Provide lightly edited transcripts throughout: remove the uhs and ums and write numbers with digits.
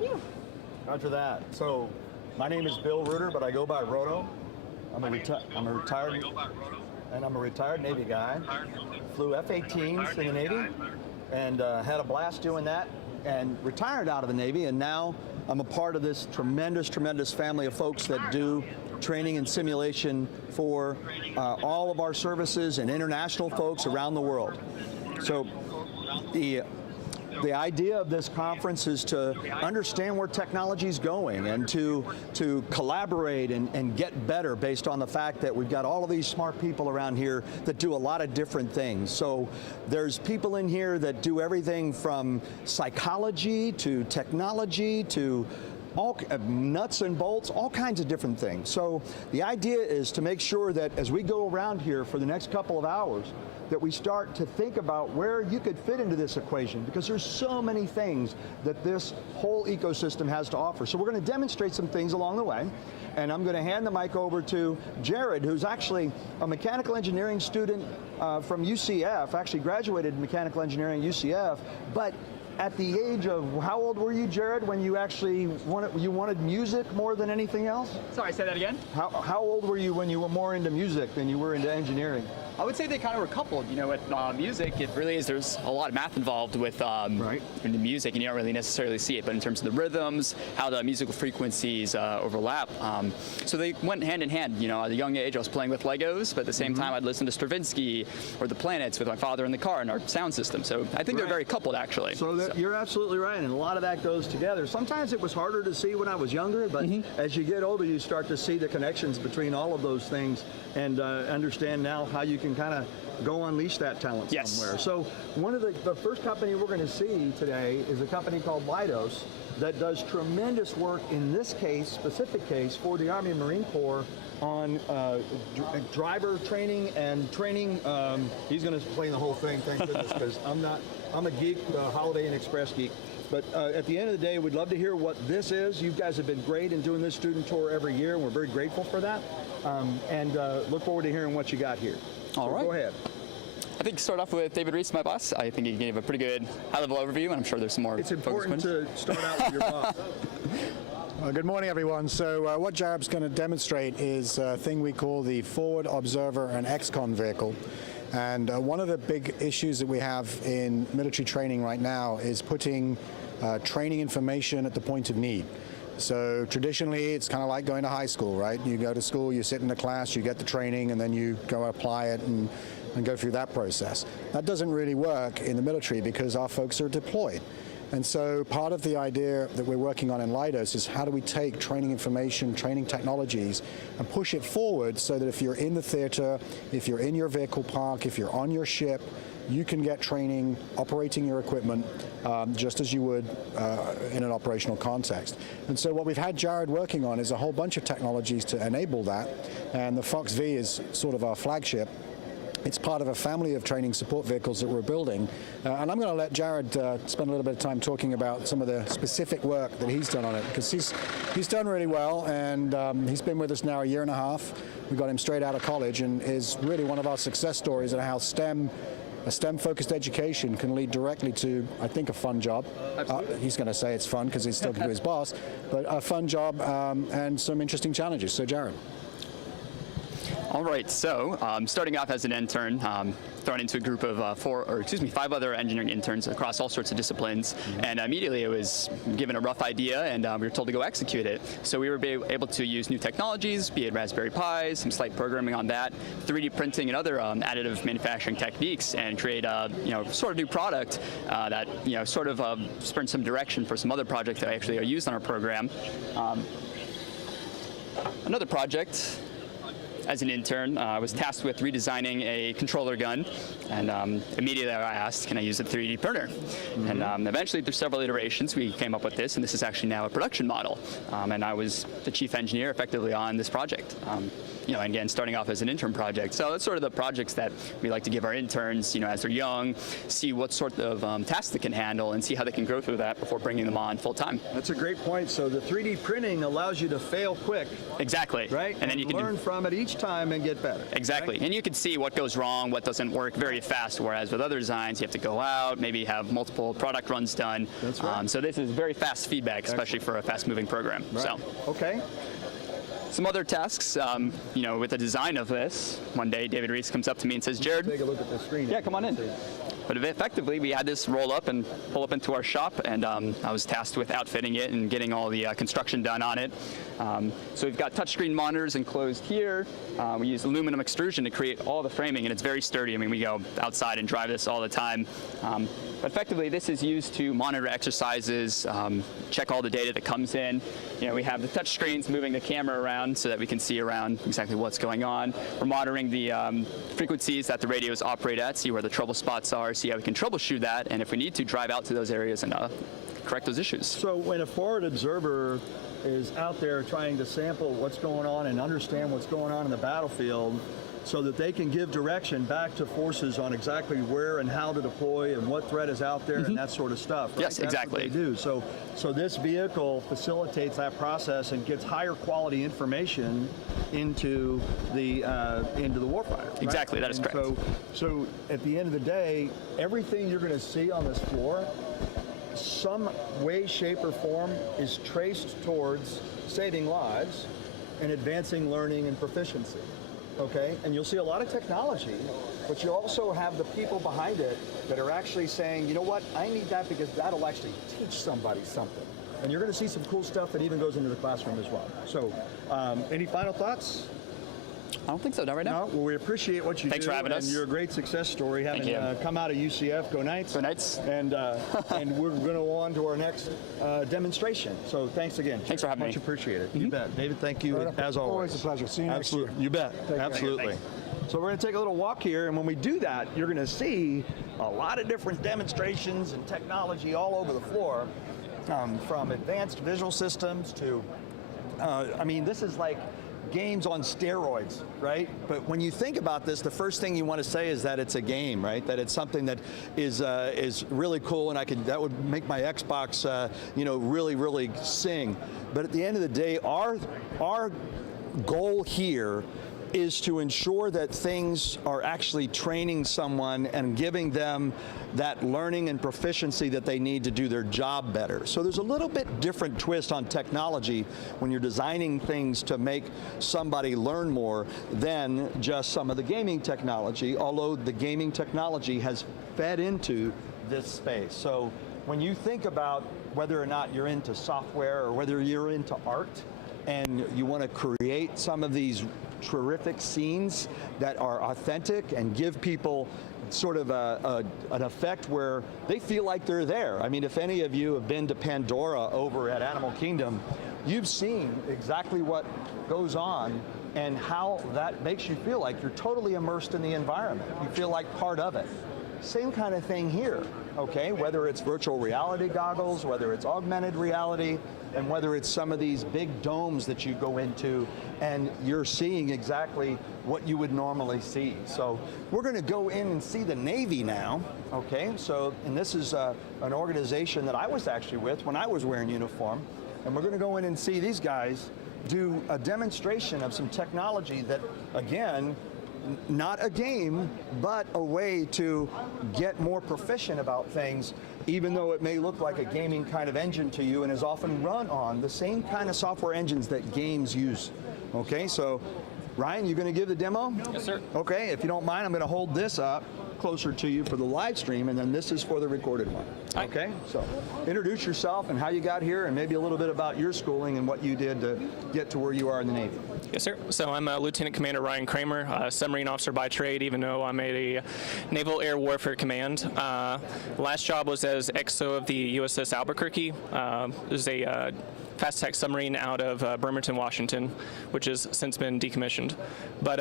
you. Roger that. So, my name is Bill Reuter, but I go by Roto. I'm a retired Navy guy. Flew F-18s in the Navy, and had a blast doing that, and retired out of the Navy, and now I'm a part of this tremendous, tremendous family of folks that do training and simulation for all of our services and international folks around the world. So the idea of this conference is to understand where technology is going and to collaborate and get better based on the fact that we've got all of these smart people around here that do a lot of different things. So there's people in here that do everything from psychology to technology to all nuts and bolts, all kinds of different things. So the idea is to make sure that as we go around here for the next couple of hours, that we start to think about where you could fit into this equation, because there's so many things that this whole ecosystem has to offer. So we're going to demonstrate some things along the way, and I'm going to hand the mic over to Jared, who's actually a mechanical engineering student from UCF, actually graduated in mechanical engineering at UCF, but at the age of, how old were you, Jared, when you actually wanted music more than anything else? Sorry, say that again? How old were you when you were more into music than you were into engineering? I would say they kind of were coupled. You know, with music, it really is, there's a lot of math involved with right. in the music, and you don't really necessarily see it, but in terms of the rhythms, how the musical frequencies overlap. So they went hand in hand. You know, at a young age, I was playing with Legos, but at the same time, I'd listen to Stravinsky or the Planets with my father in the car in our sound system. So I think they're very coupled, actually. So you're absolutely right, and a lot of that goes together. Sometimes it was harder to see when I was younger, but as you get older, you start to see the connections between all of those things and understand now how you can kind of go unleash that talent somewhere. So one of the first company we're going to see today is a company called Leidos that does tremendous work, in this case, specific case, for the Army and Marine Corps on driver training and training. He's going to explain the whole thing, thank goodness, because I'm a geek, Holiday Inn Express geek. But at the end of the day, we'd love to hear what this is. You guys have been great in doing this student tour every year, and we're very grateful for that. And look forward to hearing what you got here. All right. Go ahead. I think start off with David Reese, my boss. I think he gave a pretty good high-level overview, and I'm sure there's some more. It's important to start out with your boss. Good morning, everyone. So what Jared's going to demonstrate is a thing we call the Forward Observer and XCON vehicle. And one of the big issues that we have in military training right now is putting training information at the point of need. So traditionally, it's kind of like going to high school, right? You go to school, you sit in the class, you get the training, and then you go apply it and go through that process. That doesn't really work in the military because our folks are deployed. And so part of the idea that we're working on in Leidos is how do we take training information, training technologies, and push it forward so that if you're in the theater, if you're in your vehicle park, if you're on your ship, you can get training operating your equipment just as you would in an operational context. And so what we've had Jared working on is a whole bunch of technologies to enable that, and the Fox V is sort of our flagship. It's part of a family of training support vehicles that we're building. And I'm going to let Jared spend a little bit of time talking about some of the specific work that he's done on it, because he's done really well, and he's been with us now a year and a half. We got him straight out of college and is really one of our success stories on how a STEM-focused education can lead directly to, I think, a fun job. He's going to say it's fun because he's talking to his boss, but a fun job and some interesting challenges. So, Jared. All right, so starting off as an intern, thrown into a group of 5 other engineering interns across all sorts of disciplines, and immediately I was given a rough idea, and we were told to go execute it. So we were able to use new technologies, be it Raspberry Pis, some slight programming on that, 3D printing and other additive manufacturing techniques, and create a sort of new product that sort of spurned some direction for some other projects that actually are used on our program. Another project. As an intern, I was tasked with redesigning a controller gun, and immediately I asked, can I use a 3D printer? And eventually, through several iterations, we came up with this, and this is actually now a production model. And I was the chief engineer effectively on this project. again, starting off as an intern project. So it's sort of the projects that we like to give our interns, as they're young, see what sort of tasks they can handle and see how they can grow through that before bringing them on full time. That's a great point. So the 3D printing allows you to fail quick. Exactly. Right? And then you can learn from it each time and get better. Exactly. Right? And you can see what goes wrong, what doesn't work very fast, whereas with other designs, you have to go out, maybe have multiple product runs done. That's right. So this is very fast feedback, especially for a fast-moving program. Right. So. Okay. Some other tasks, with the design of this, one day David Reese comes up to me and says, Jared, Take a look at the screen. yeah, come on in. But effectively, we had this roll up and pull up into our shop, and I was tasked with outfitting it and getting all the construction done on it. So we've got touchscreen monitors enclosed here. We use aluminum extrusion to create all the framing, and it's very sturdy. I mean, we go outside and drive this all the time. But effectively, this is used to monitor exercises, check all the data that comes in. We have the touch screens moving the camera around so that we can see around exactly what's going on. We're monitoring the frequencies that the radios operate at, see where the trouble spots are, see how we can troubleshoot that, and if we need to, drive out to those areas and correct those issues. So when a forward observer is out there trying to sample what's going on and understand what's going on in the battlefield so that they can give direction back to forces on exactly where and how to deploy and what threat is out there and that sort of stuff. Right? Yes, That's exactly. what they do. So this vehicle facilitates that process and gets higher quality information into the warfighter. Right? Exactly, that is correct. So at the end of the day, everything you're going to see on this floor, some way, shape, or form is traced towards saving lives and advancing learning and proficiency. Okay, and you'll see a lot of technology, but you also have the people behind it that are actually saying, you know what, I need that because that'll actually teach somebody something. And you're going to see some cool stuff that even goes into the classroom as well. So, any final thoughts? I don't think so, not right now. No, well, we appreciate what you do. Thanks for having us. And you're a great success story, having come out of UCF. Go Knights. Go Knights. And we're going to go on to our next demonstration. So thanks again. Thanks for having me. Much appreciated. You bet. David, thank you as always. Always a pleasure. See you next year. Absolutely. You bet. Take care. Absolutely. So we're going to take a little walk here, and when we do that, you're going to see a lot of different demonstrations and technology all over the floor, from advanced visual systems to, this is like games on steroids, right? But when you think about this, the first thing you want to say is that it's a game, right? That it's something that is really cool, and that would make my Xbox, really sing. But at the end of the day, our goal here is to ensure that things are actually training someone and giving them that learning and proficiency that they need to do their job better. So there's a little bit different twist on technology when you're designing things to make somebody learn more than just some of the gaming technology, although the gaming technology has fed into this space. So when you think about whether or not you're into software or whether you're into art and you want to create some of these terrific scenes that are authentic and give people sort of an effect where they feel like they're there. I mean, if any of you have been to Pandora over at Animal Kingdom, you've seen exactly what goes on and how that makes you feel like you're totally immersed in the environment. You feel like part of it. Same kind of thing here, okay? Whether it's virtual reality goggles, whether it's augmented reality, and whether it's some of these big domes that you go into and you're seeing exactly what you would normally see. So we're going to go in and see the Navy now, okay? So, and this is an organization that I was actually with when I was wearing uniform, and we're going to go in and see these guys do a demonstration of some technology that, again, not a game, but a way to get more proficient about things, even though it may look like a gaming kind of engine to you and is often run on the same kind of software engines that games use. Okay, so Ryan, you going to give the demo? Yes, sir. Okay, if you don't mind, I'm going to hold this up closer to you for the live stream, and then this is for the recorded one. Okay, so introduce yourself and how you got here, and maybe a little bit about your schooling and what you did to get to where you are in the Navy. Yes, sir. So I'm Lieutenant Commander Ryan Kramer, a submarine officer by trade, even though I'm at a Naval Air Warfare Command. Last job was as XO of the USS Albuquerque. It was a fast attack submarine out of Bremerton, Washington, which has since been decommissioned. But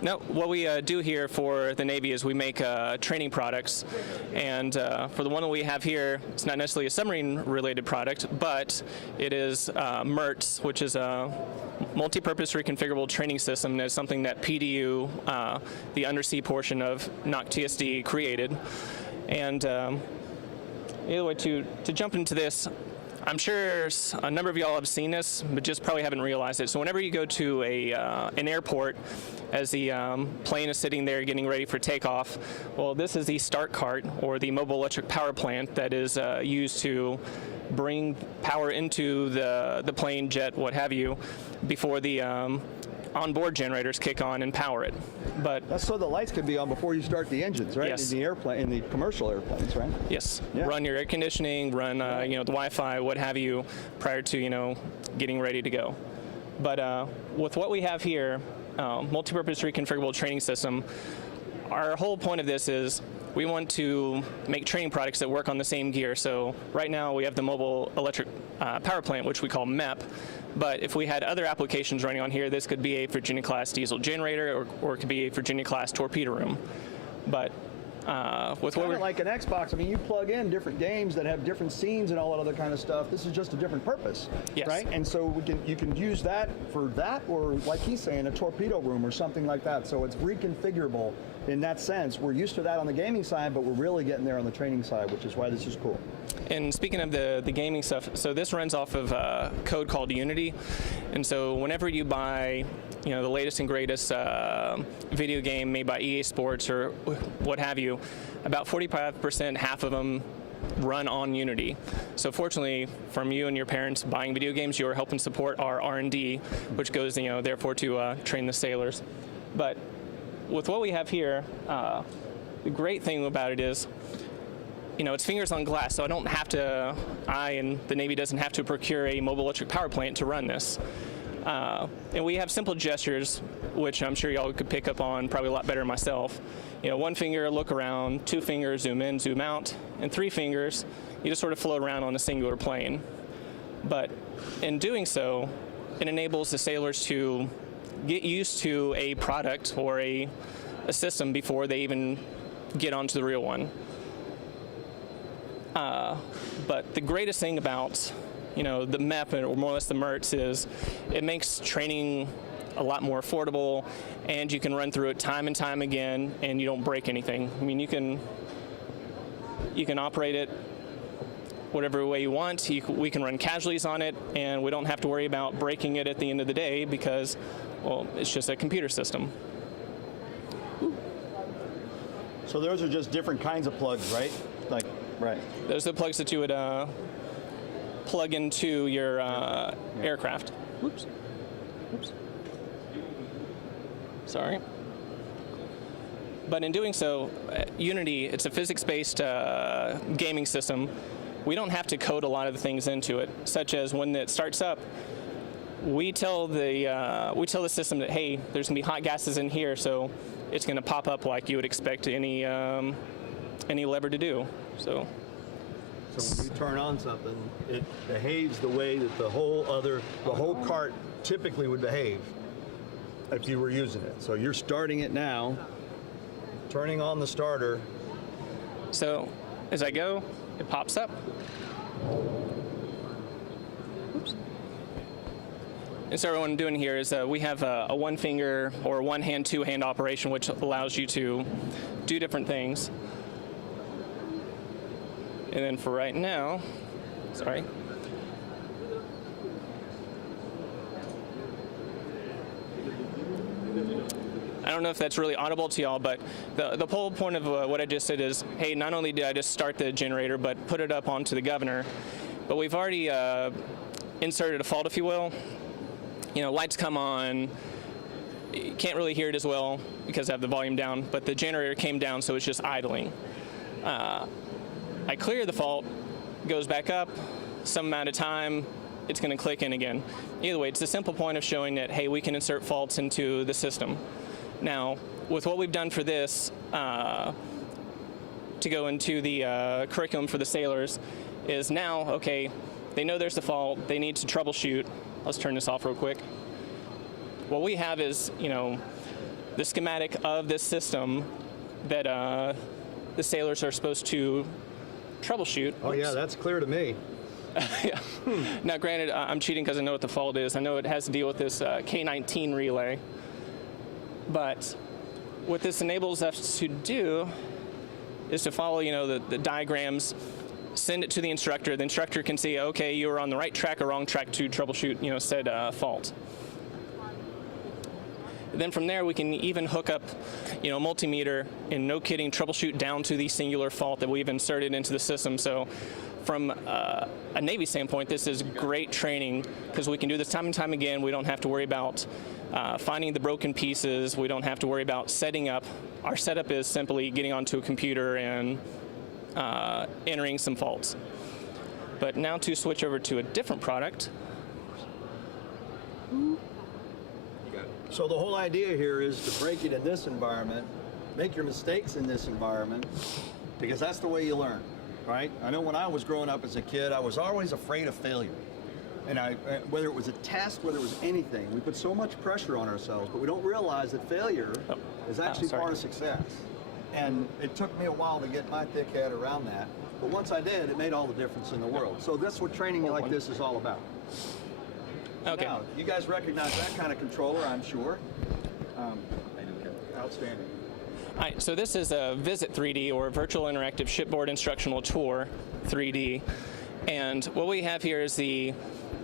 No, what we do here for the Navy is we make training products, and for the one that we have here, it's not necessarily a submarine-related product, but it is MIRTS, which is a multi-purpose reconfigurable training system. And it's something that PDU, the undersea portion of NOC-TSD, created. And either way, to jump into this, I'm sure a number of y'all have seen this, but just probably haven't realized it. So whenever you go to an airport, as the plane is sitting there getting ready for takeoff, well, this is the start cart, or the mobile electric power plant that is used to bring power into the plane, jet, what have you, before the onboard generators kick on and power it. But that's so the lights can be on before you start the engines, right? Yes. In the airplane, in the commercial airplanes, right? Yes. Yeah. Run your air conditioning, run the Wi-Fi, what have you, prior to getting ready to go. But with what we have here, multi-purpose reconfigurable training system, our whole point of this is we want to make training products that work on the same gear. So right now we have the mobile electric power plant, which we call MEP. But if we had other applications running on here, this could be a Virginia-class diesel generator, or it could be a Virginia-class torpedo room. But with what we're like an Xbox, I mean, you plug in different games that have different scenes and all that other kind of stuff. This is just a different purpose, yes. Right? And so you can use that for that, or like he's saying, a torpedo room or something like that. So it's reconfigurable in that sense. We're used to that on the gaming side, but we're really getting there on the training side, which is why this is cool. And speaking of the gaming stuff, so this runs off of code called Unity. And so whenever you buy the latest and greatest video game made by EA Sports or what have you, about 45%, half of them run on Unity. So fortunately, from you and your parents buying video games, you are helping support our R&D, which goes, therefore to train the sailors. But with what we have here, the great thing about it is, it's fingers on glass, so I and the Navy doesn't have to procure a mobile electric power plant to run this. And we have simple gestures, which I'm sure y'all could pick up on probably a lot better than myself. One finger, look around, 2 fingers, zoom in, zoom out, and 3 fingers, you just sort of float around on a singular plane. But in doing so, it enables the sailors to get used to a product or a system before they even get onto the real one. But the greatest thing about the MEP, or more or less the MIRTS, is it makes training a lot more affordable, and you can run through it time and time again, and you don't break anything. I mean, you can operate it whatever way you want. We can run casualties on it, and we don't have to worry about breaking it at the end of the day because, well, it's just a computer system. So those are just different kinds of plugs, right? Right. Those are the plugs that you would plug into your aircraft. Oops. Sorry. But in doing so, Unity, it's a physics-based gaming system. We don't have to code a lot of the things into it, such as when it starts up, we tell the system that, hey, there's gonna be hot gases in here, so it's gonna pop up like you would expect any lever to do. So when you turn on something, it behaves the way that the whole cart typically would behave if you were using it. So you're starting it now, turning on the starter. So as I go, it pops up. Oops. And so what I'm doing here is we have a one finger or one hand, two hand operation, which allows you to do different things. And then for right now, sorry. I don't know if that's really audible to y'all, but the whole point of what I just said is, hey, not only did I just start the generator, but put it up onto the governor, but we've already inserted a fault, if you will. Lights come on, you can't really hear it as well because I have the volume down, but the generator came down, so it's just idling. I clear the fault, goes back up, some amount of time, it's going to click in again. Either way, it's a simple point of showing that, hey, we can insert faults into the system. Now, with what we've done for this, to go into the curriculum for the sailors, is now, okay, they know there's a fault, they need to troubleshoot. Let's turn this off real quick. What we have is, the schematic of this system that the sailors are supposed to troubleshoot. Oh yeah, that's clear to me. Yeah. Now, granted, I'm cheating because I know what the fault is. I know it has to deal with this K19 relay. But what this enables us to do is to follow, the diagrams, send it to the instructor. The instructor can see, okay, you were on the right track or wrong track to troubleshoot, said fault. Then from there, we can even hook up, a multimeter and no kidding, troubleshoot down to the singular fault that we've inserted into the system. So from a Navy standpoint, this is great training because we can do this time and time again. We don't have to worry about finding the broken pieces. We don't have to worry about setting up. Our setup is simply getting onto a computer and entering some faults. But now to switch over to a different product. So the whole idea here is to break it in this environment, make your mistakes in this environment, because that's the way you learn, right? I know when I was growing up as a kid, I was always afraid of failure. And whether it was a test, whether it was anything, we put so much pressure on ourselves, but we don't realize that failure is actually part of success. And it took me a while to get my thick head around that. But once I did, it made all the difference in the world. So that's what training like this is all about. Okay. Now, you guys recognize that kind of controller, I'm sure. Outstanding. All right, so this is a Visit 3D, or Virtual Interactive Shipboard Instructional Tour 3D. And what we have here is the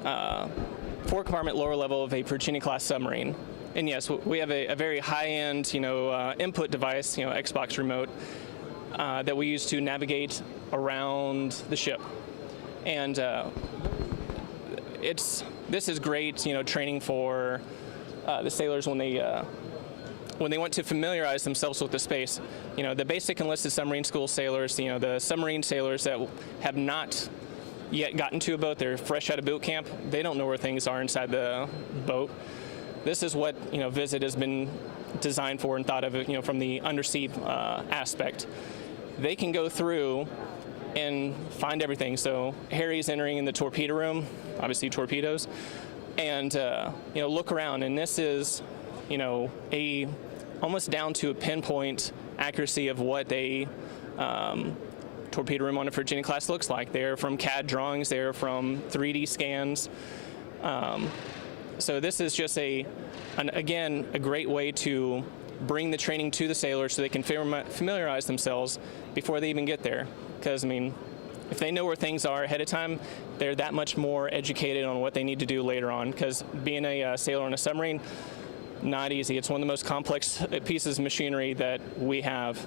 4-compartment lower level of a Virginia-class submarine. And yes, we have a very high-end, input device, Xbox remote, that we use to navigate around the ship. And this is great, training for the sailors when they want to familiarize themselves with the space. The basic enlisted submarine school sailors, the submarine sailors that have not yet gotten to a boat, they're fresh out of boot camp, they don't know where things are inside the boat. This is what, Visit has been designed for and thought of, from the undersea aspect. They can go through and find everything. So Harry's entering in the torpedo room, obviously torpedoes, and look around. And this is, almost down to a pinpoint accuracy of what a torpedo room on a Virginia class looks like. They're from CAD drawings, they're from 3D scans. So this is just again, a great way to bring the training to the sailors so they can familiarize themselves before they even get there. Because, if they know where things are ahead of time, they're that much more educated on what they need to do later on. Because being a sailor on a submarine, not easy. It's one of the most complex pieces of machinery that we have.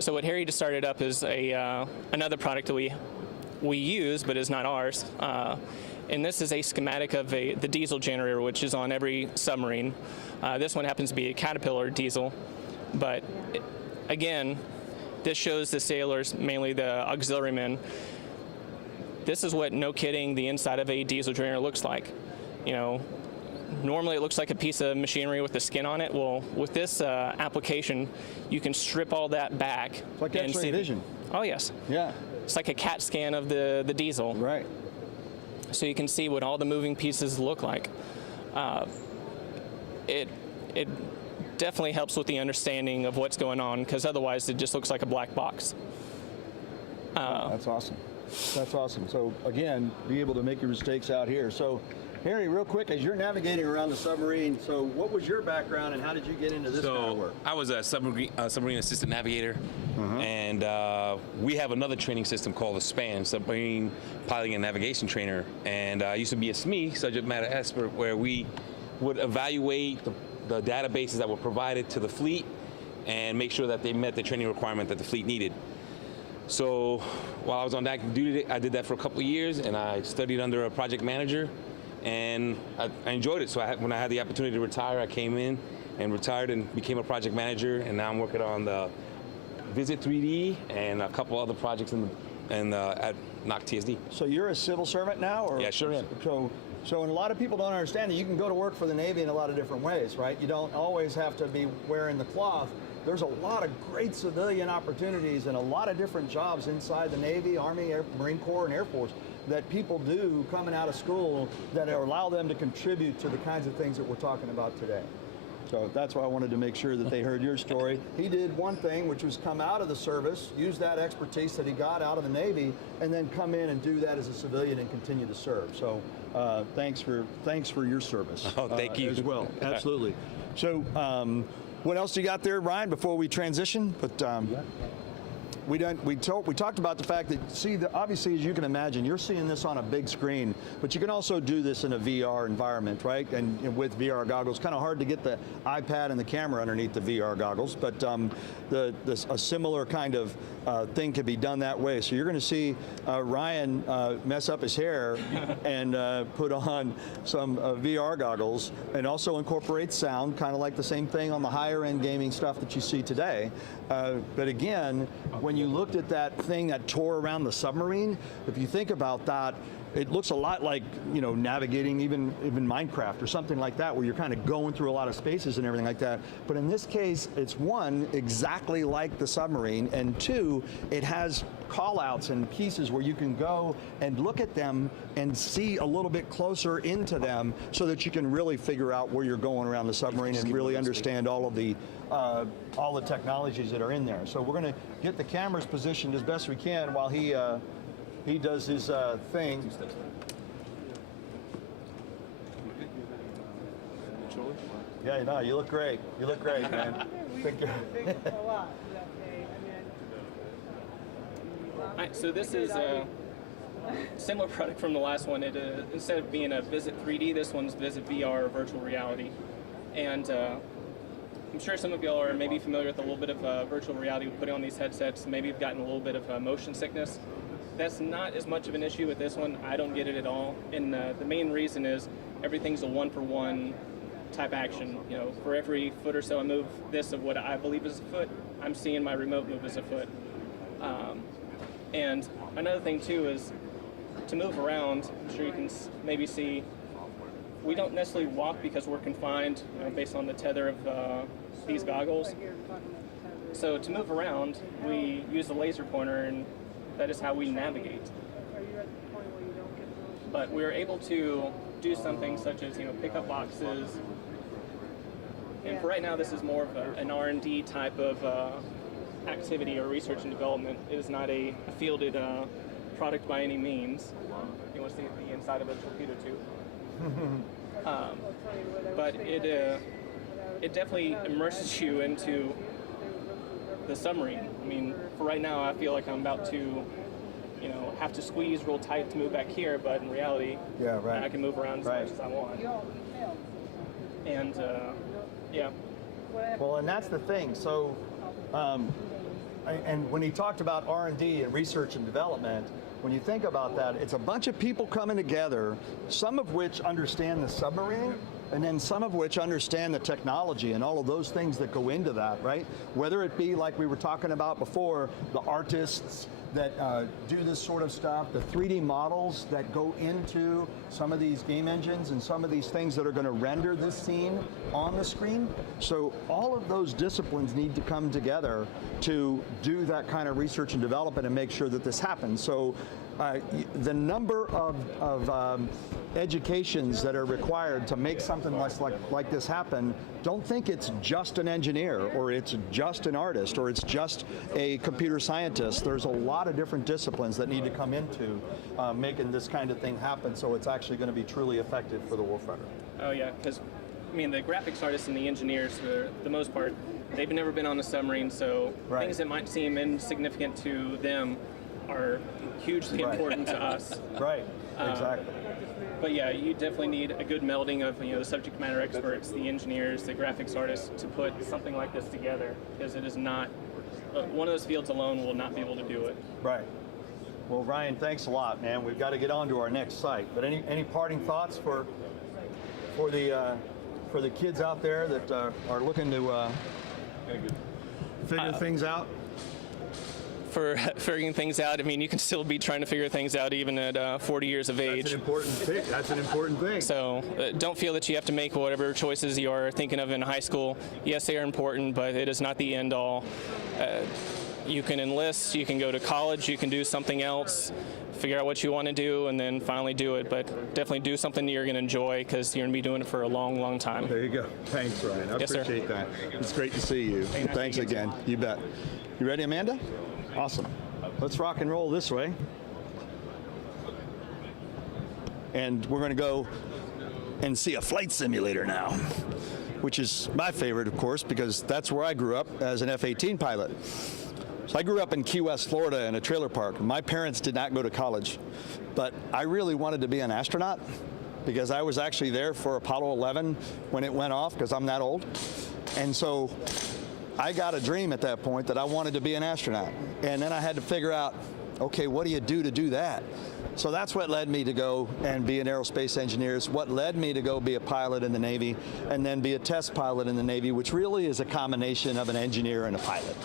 So what Harry just started up is another product that we use, but is not ours. And this is a schematic of the diesel generator, which is on every submarine. This one happens to be a Caterpillar diesel, but again, this shows the sailors, mainly the auxiliary men. This is what, no kidding, the inside of a diesel generator looks like. Normally it looks like a piece of machinery with the skin on it. Well, with this application, you can strip all that back. It's like X-ray vision. Oh yes. Yeah. It's like a CAT scan of the diesel. Right. So you can see what all the moving pieces look like. It definitely helps with the understanding of what's going on, because otherwise it just looks like a black box. That's awesome. That's awesome. So again, be able to make your mistakes out here. So Harry, real quick, as you're navigating around the submarine, so what was your background and how did you get into this kind of work? I was a submarine assistant navigator, and we have another training system called the SPAN, Submarine Piloting and Navigation Trainer, and I used to be a SME, subject matter expert, where we would evaluate the databases that were provided to the fleet and make sure that they met the training requirement that the fleet needed. So while I was on active duty, I did that for a couple of years, and I studied under a project manager, and I enjoyed it. So when I had the opportunity to retire, I came in and retired and became a project manager, and now I'm working on the Visit 3D and a couple other projects at NOC TSD. So you're a civil servant now? Or? Yeah, sure am. So and a lot of people don't understand that you can go to work for the Navy in a lot of different ways, right? You don't always have to be wearing the cloth. There's a lot of great civilian opportunities and a lot of different jobs inside the Navy, Army, Marine Corps, and Air Force that people do coming out of school that allow them to contribute to the kinds of things that we're talking about today. So that's why I wanted to make sure that they heard your story. He did one thing, which was come out of the service, use that expertise that he got out of the Navy, and then come in and do that as a civilian and continue to serve. So thanks for your service. Oh, thank you. As well, absolutely. So what else do you got there, Ryan, before we transition? But we talked about the fact that, obviously, as you can imagine, you're seeing this on a big screen, but you can also do this in a VR environment, right? And with VR goggles, kind of hard to get the iPad and the camera underneath the VR goggles, but a similar kind of thing can be done that way. So you're going to see Ryan mess up his hair and put on some VR goggles, and also incorporate sound, kind of like the same thing on the higher end gaming stuff that you see today. But again, when you looked at that thing that tore around the submarine, if you think about that, it looks a lot like, navigating even Minecraft or something like that, where you're kind of going through a lot of spaces and everything like that. But in this case, it's one, exactly like the submarine, and two, it has call-outs and pieces where you can go and look at them and see a little bit closer into them, so that you can really figure out where you're going around the submarine and really understand all the technologies that are in there. So we're going to get the cameras positioned as best we can while he does his thing. Yeah, no, you look great. You look great, man. Alright, so this is a similar product from the last one. It instead of being a Visit 3D, this one's Visit VR, or virtual reality. And I'm sure some of y'all are maybe familiar with a little bit of virtual reality with putting on these headsets. Maybe you've gotten a little bit of motion sickness. That's not as much of an issue with this one. I don't get it at all. And the main reason is everything's a one-for-one type action. For every foot or so I move this of what I believe is a foot, I'm seeing my remote move as a foot. And another thing too is to move around. I'm sure you can maybe see, we don't necessarily walk because we're confined, based on the tether of these goggles. So to move around, we use the laser pointer, and that is how we navigate. But we're able to do something such as, pick up boxes. And for right now, this is more of an R&D type of activity or research and development. It is not a fielded product by any means. You want to see the inside of a torpedo tube. But it definitely immerses you into the submarine. I mean, for right now, I feel like I'm about to, have to squeeze real tight to move back here, but in reality, I can move around as much as I want. And yeah. Well, and that's the thing. So, and when he talked about R&D and research and development, when you think about that, it's a bunch of people coming together, some of which understand the submarine, and then some of which understand the technology and all of those things that go into that, right? Whether it be, like we were talking about before, the artists that do this sort of stuff, the 3D models that go into some of these game engines and some of these things that are going to render this scene on the screen. So all of those disciplines need to come together to do that kind of research and development and make sure that this happens. So the number of educations that are required to make something like this happen, don't think it's just an engineer, or it's just an artist, or it's just a computer scientist. There's a lot of different disciplines that need to come into making this kind of thing happen, so it's actually going to be truly effective for the warfighter. Oh yeah, because the graphics artists and the engineers, for the most part, they've never been on a submarine, so things that might seem insignificant to them are hugely important to us. Right, exactly. But yeah, you definitely need a good melding of the subject matter experts, the engineers, the graphics artists to put something like this together, because it is not, one of those fields alone will not be able to do it. Right. Well, Ryan, thanks a lot, man. We've got to get on to our next site. But any parting thoughts for the kids out there that are looking to figure things out? For figuring things out, you can still be trying to figure things out even at 40 years of age. That's an important thing. So don't feel that you have to make whatever choices you are thinking of in high school. Yes, they are important, but it is not the end all. you can enlist, you can go to college, you can do something else, figure out what you want to do, and then finally do it. But definitely do something that you're going to enjoy, because you're going to be doing it for a long, long time. There you go. Thanks, Ryan. I Yes, sir. appreciate that. It's great to see you. Thanks again. You bet. You ready, Amanda? Awesome. Let's rock and roll this way. And we're going to go and see a flight simulator now, which is my favorite, of course, because that's where I grew up as an F-18 pilot. So I grew up in Key West, Florida, in a trailer park. My parents did not go to college, but I really wanted to be an astronaut because I was actually there for Apollo 11 when it went off, because I'm that old. And so I got a dream at that point that I wanted to be an astronaut. And then I had to figure out, okay, what do you do to do that? So that's what led me to go and be an aerospace engineer. It's what led me to go be a pilot in the Navy and then be a test pilot in the Navy, which really is a combination of an engineer and a pilot.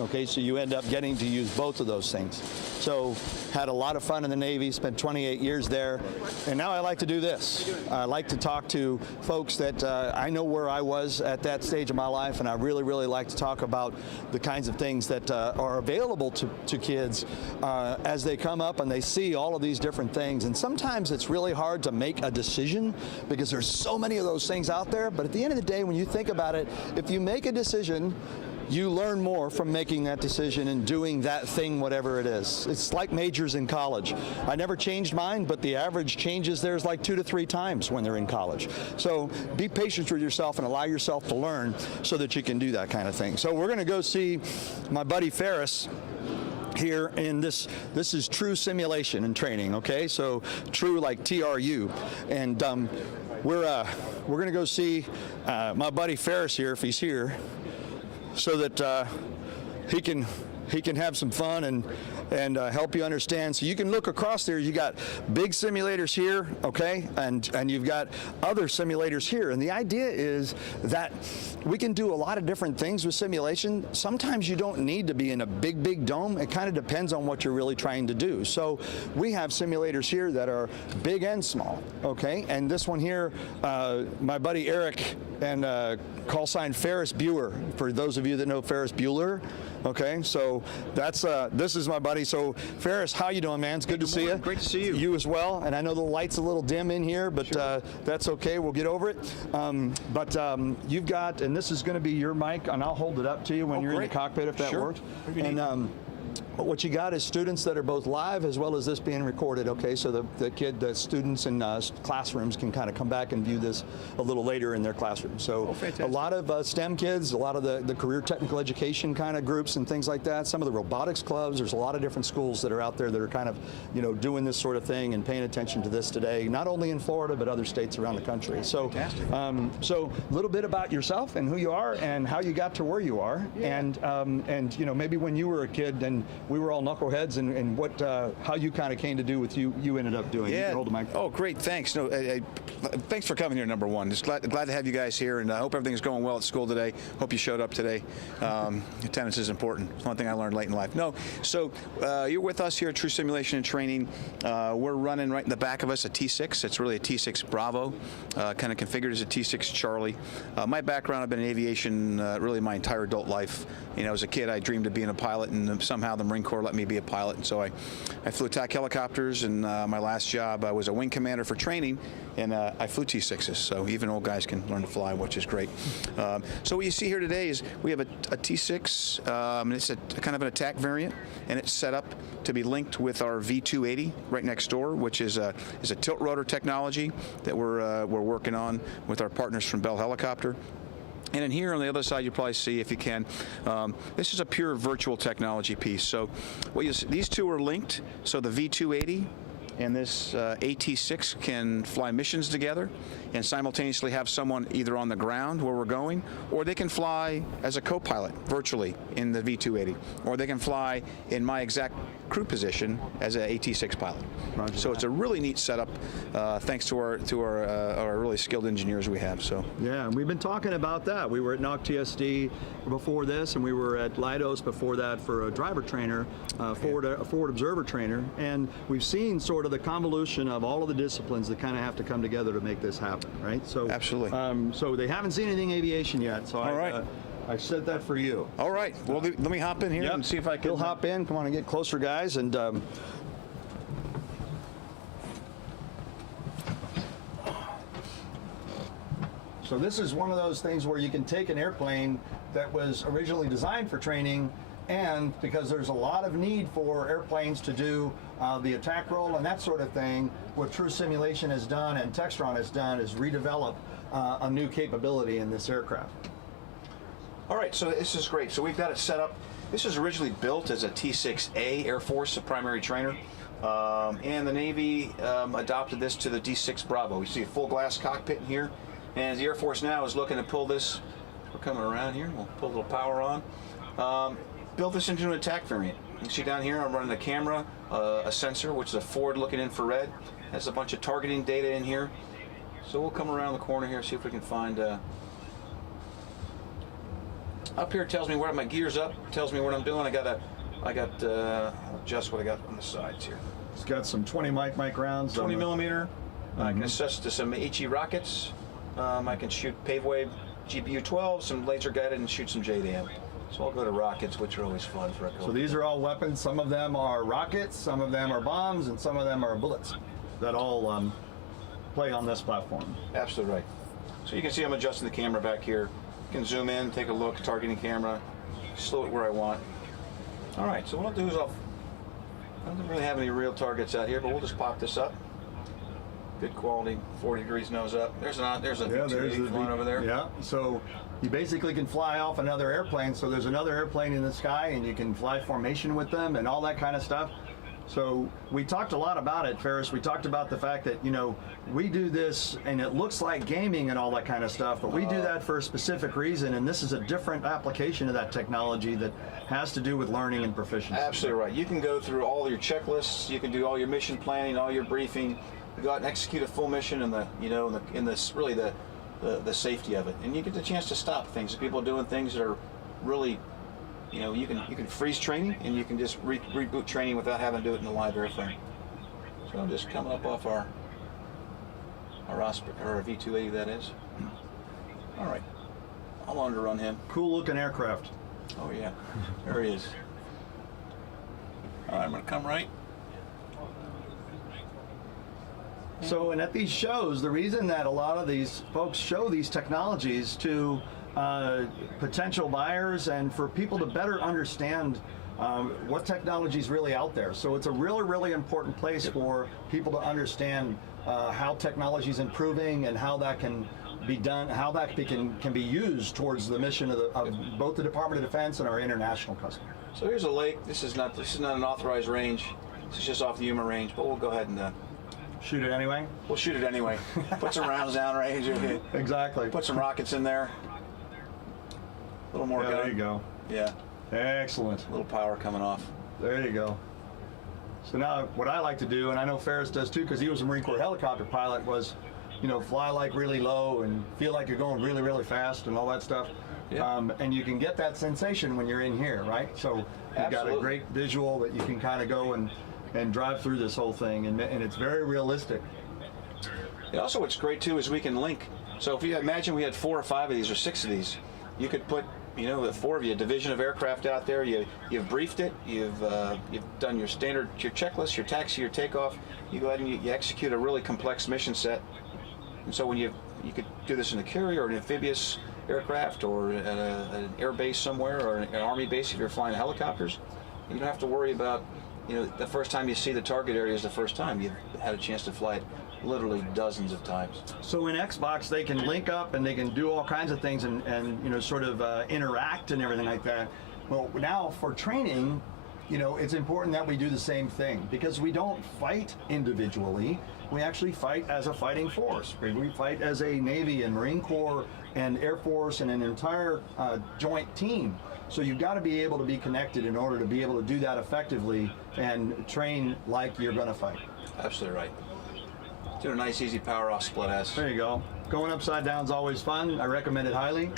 Okay, so you end up getting to use both of those things. So had a lot of fun in the Navy, spent 28 years there, and now I like to do this. I like to talk to folks that I know where I was at that stage of my life, and I really, really like to talk about the kinds of things that are available to kids as they come up and they see all of these different things. And sometimes it's really hard to make a decision because there's so many of those things out there, but at the end of the day, when you think about it, if you make a decision, you learn more from making that decision and doing that thing, whatever it is. It's like majors in college. I never changed mine, but the average changes theirs like 2 to 3 times when they're in college. So be patient with yourself and allow yourself to learn so that you can do that kind of thing. So we're going to go see my buddy Ferris here in this is true simulation and training, okay? So true like TRU. And we're going to go see my buddy Ferris here, if he's here, so that he can have some fun and help you understand. So you can look across there. You got big simulators here, okay, and you've got other simulators here. And the idea is that we can do a lot of different things with simulation. Sometimes you don't need to be in a big dome. It kind of depends on what you're really trying to do. So we have simulators here that are big and small, okay. And this one here, my buddy Eric and call sign Ferris Bueller, for those of you that know Ferris Bueller. Okay, so that's this is my buddy. So Ferris, how you doing, man? It's good to see you. Great to see you. You as well. And I know the light's a little dim in here, but sure. That's okay. We'll get over it. You've got, and this is going to be your mic, and I'll hold it up to you when you're great. In the cockpit if that Sure. works. And what you got is students that are both live as well as this being recorded, okay? So the students in classrooms can kind of come back and view this a little later in their classroom. So a lot of STEM kids, a lot of the career technical education kind of groups and things like that, some of the robotics clubs, there's a lot of different schools that are out there that are kind of, doing this sort of thing and paying attention to this today, not only in Florida, but other states around the country. So, so a little bit about yourself and who you are and how you got to where you are. Yeah. And maybe when you were a kid and we were all knuckleheads, and what how you kind of came to do with you ended up doing. Yeah. You can hold the mic. Oh, great. Thanks. No, thanks for coming here, number one. Just glad to have you guys here, and I hope everything's going well at school today. Hope you showed up today. Attendance is important. It's one thing I learned late in life. No, so you're with us here at True Simulation and Training. We're running right in the back of us a T6. It's really a T6 Bravo, kind of configured as a T6 Charlie. My background, I've been in aviation really my entire adult life. As a kid, I dreamed of being a pilot, and somehow the Marine Corps let me be a pilot. And so I flew attack helicopters, and my last job, I was a wing commander for training, and I flew T6s. So even old guys can learn to fly, which is great. So what you see here today is we have a T6, and it's a kind of an attack variant, and it's set up to be linked with our V280 right next door, which is a tilt rotor technology that we're working on with our partners from Bell Helicopter. And in here on the other side, you'll probably see, if you can, this is a pure virtual technology piece. So what you see, these two are linked. So the V280 and this AT6 can fly missions together and simultaneously have someone either on the ground where we're going, or they can fly as a co-pilot virtually in the V280, or they can fly in my exact crew position as an AT6 pilot. Roger. So it's a really neat setup, thanks to our really skilled engineers we have. So yeah, and we've been talking about that. We were at NOC-TSD before this, and we were at Leidos before that for a driver trainer, forward observer trainer, and we've seen sort of the convolution of all of the disciplines that kind of have to come together to make this happen, right? So absolutely. So they haven't seen anything aviation yet. So all right. I said that for you. All right. Well, let me hop in here and see if I can. He'll hop in. Come on and get closer, guys. And so this is one of those things where you can take an airplane that was originally designed for training, and because there's a lot of need for airplanes to do the attack roll and that sort of thing, what True Simulation has done and Textron has done is redevelop a new capability in this aircraft. All right, so this is great. So we've got it set up. This was originally built as a T6A Air Force, a primary trainer, and the Navy adopted this to the D6 Bravo. We see a full glass cockpit in here, and the Air Force now is looking to pull this. We're coming around here. We'll pull a little power on. Build this into an attack variant. You can see down here I'm running a camera, a sensor, which is a forward-looking infrared. Has a bunch of targeting data in here. So we'll come around the corner here, see if we can find. Up here it tells me where my gear's up. Tells me what I'm doing. I got adjust what I got on the sides here. It's got some 20 mic rounds. 20 millimeter. I can assess to some HE rockets. I can shoot Pavewave GBU-12, some laser guided, and shoot some JDAM. So I'll go to rockets, which are always fun for a couple. So these are all weapons. Some of them are rockets, some of them are bombs, and some of them are bullets that all play on this platform. Absolutely right. So you can see I'm adjusting the camera back here. You can zoom in, take a look, targeting camera, slow it where I want. All right, so what I'll do is I don't really have any real targets out here, but we'll just pop this up. Good quality, 40 degrees nose up. There's a V280 flying over there. Yeah, so you basically can fly off another airplane. So there's another airplane in the sky, and you can fly formation with them and all that kind of stuff. So we talked a lot about it, Ferris. We talked about the fact that, you know, we do this and it looks like gaming and all that kind of stuff, but we do that for a specific reason, and this is a different application of that technology that has to do with learning and proficiency. Absolutely right. You can go through all your checklists, you can do all your mission planning, all your briefing, go out and execute a full mission in the, you know, in this really the safety of it, and you get the chance to stop things. If people are doing things that are really, you know, you can freeze training, and you can just reboot training without having to do it in the live airframe. So I'm just coming up off our V280, that is. All right, I'll underrun him. Cool looking aircraft. Oh yeah, there he is. All right, I'm gonna come right. So, and at these shows, the reason that a lot of these folks show these technologies to potential buyers and for people to better understand what technology is really out there. So it's a really, really important place for people to understand how technology is improving and how that can be done, how that can be used towards the mission of both the Department of Defense and our international customers. So here's a lake. This is not an authorized range. This is just off the Yuma range, but we'll go ahead and shoot it anyway? We'll shoot it anyway. Put some rounds down range. Exactly. Put some rockets in there. A little more gun. There you go. Yeah. Excellent. A little power coming off. There you go. So now what I like to do, and I know Ferris does too, because he was a Marine Corps helicopter pilot, was, you know, fly like really low and feel like you're going really, really fast and all that stuff. Yeah. And you can get that sensation when you're in here, right? So you've got a great visual that you can kind of go and drive through this whole thing, and it's very realistic. And also what's great too is we can link. So if you imagine we had 4 or 5 of these or 6 of these, you could put, you know, the 4 of you, a division of aircraft out there, you've briefed it, you've done your standard, your checklist, your taxi, your takeoff, you go ahead and you execute a really complex mission set. And so when you could do this in a carrier or an amphibious aircraft or at an air base somewhere or an army base if you're flying helicopters, you don't have to worry about, you know, the first time you see the target area is the first time. You've had a chance to fly it literally dozens of times. So in Xbox, they can link up and they can do all kinds of things and you know, sort of interact and everything like that. Well, now for training, you know, it's important that we do the same thing, because we don't fight individually. We actually fight as a fighting force. We fight as a Navy and Marine Corps and Air Force and an entire joint team. So you've got to be able to be connected in order to be able to do that effectively and train like you're going to fight. Absolutely right. Do a nice easy power off split S. There you go. Going upside down is always fun. I recommend it highly.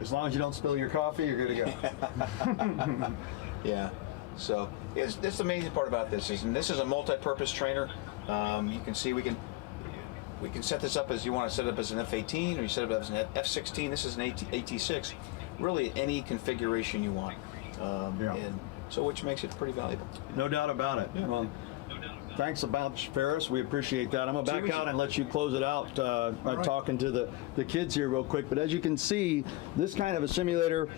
As long as you don't spill your coffee, you're good to go. Yeah. So it's the amazing part about this is, and this is a multi-purpose trainer. You can see we can we can set this up as you want to set it up as an F-18, or you set it up as an F-16. This is an AT-6. Really, any configuration you want. And so, which makes it pretty valuable. No doubt about it. Yeah. Well, thanks a bunch, Ferris. We appreciate that. I'm going to back out and let you close it out by talking to the kids here real quick. But as you can see, this kind of a simulator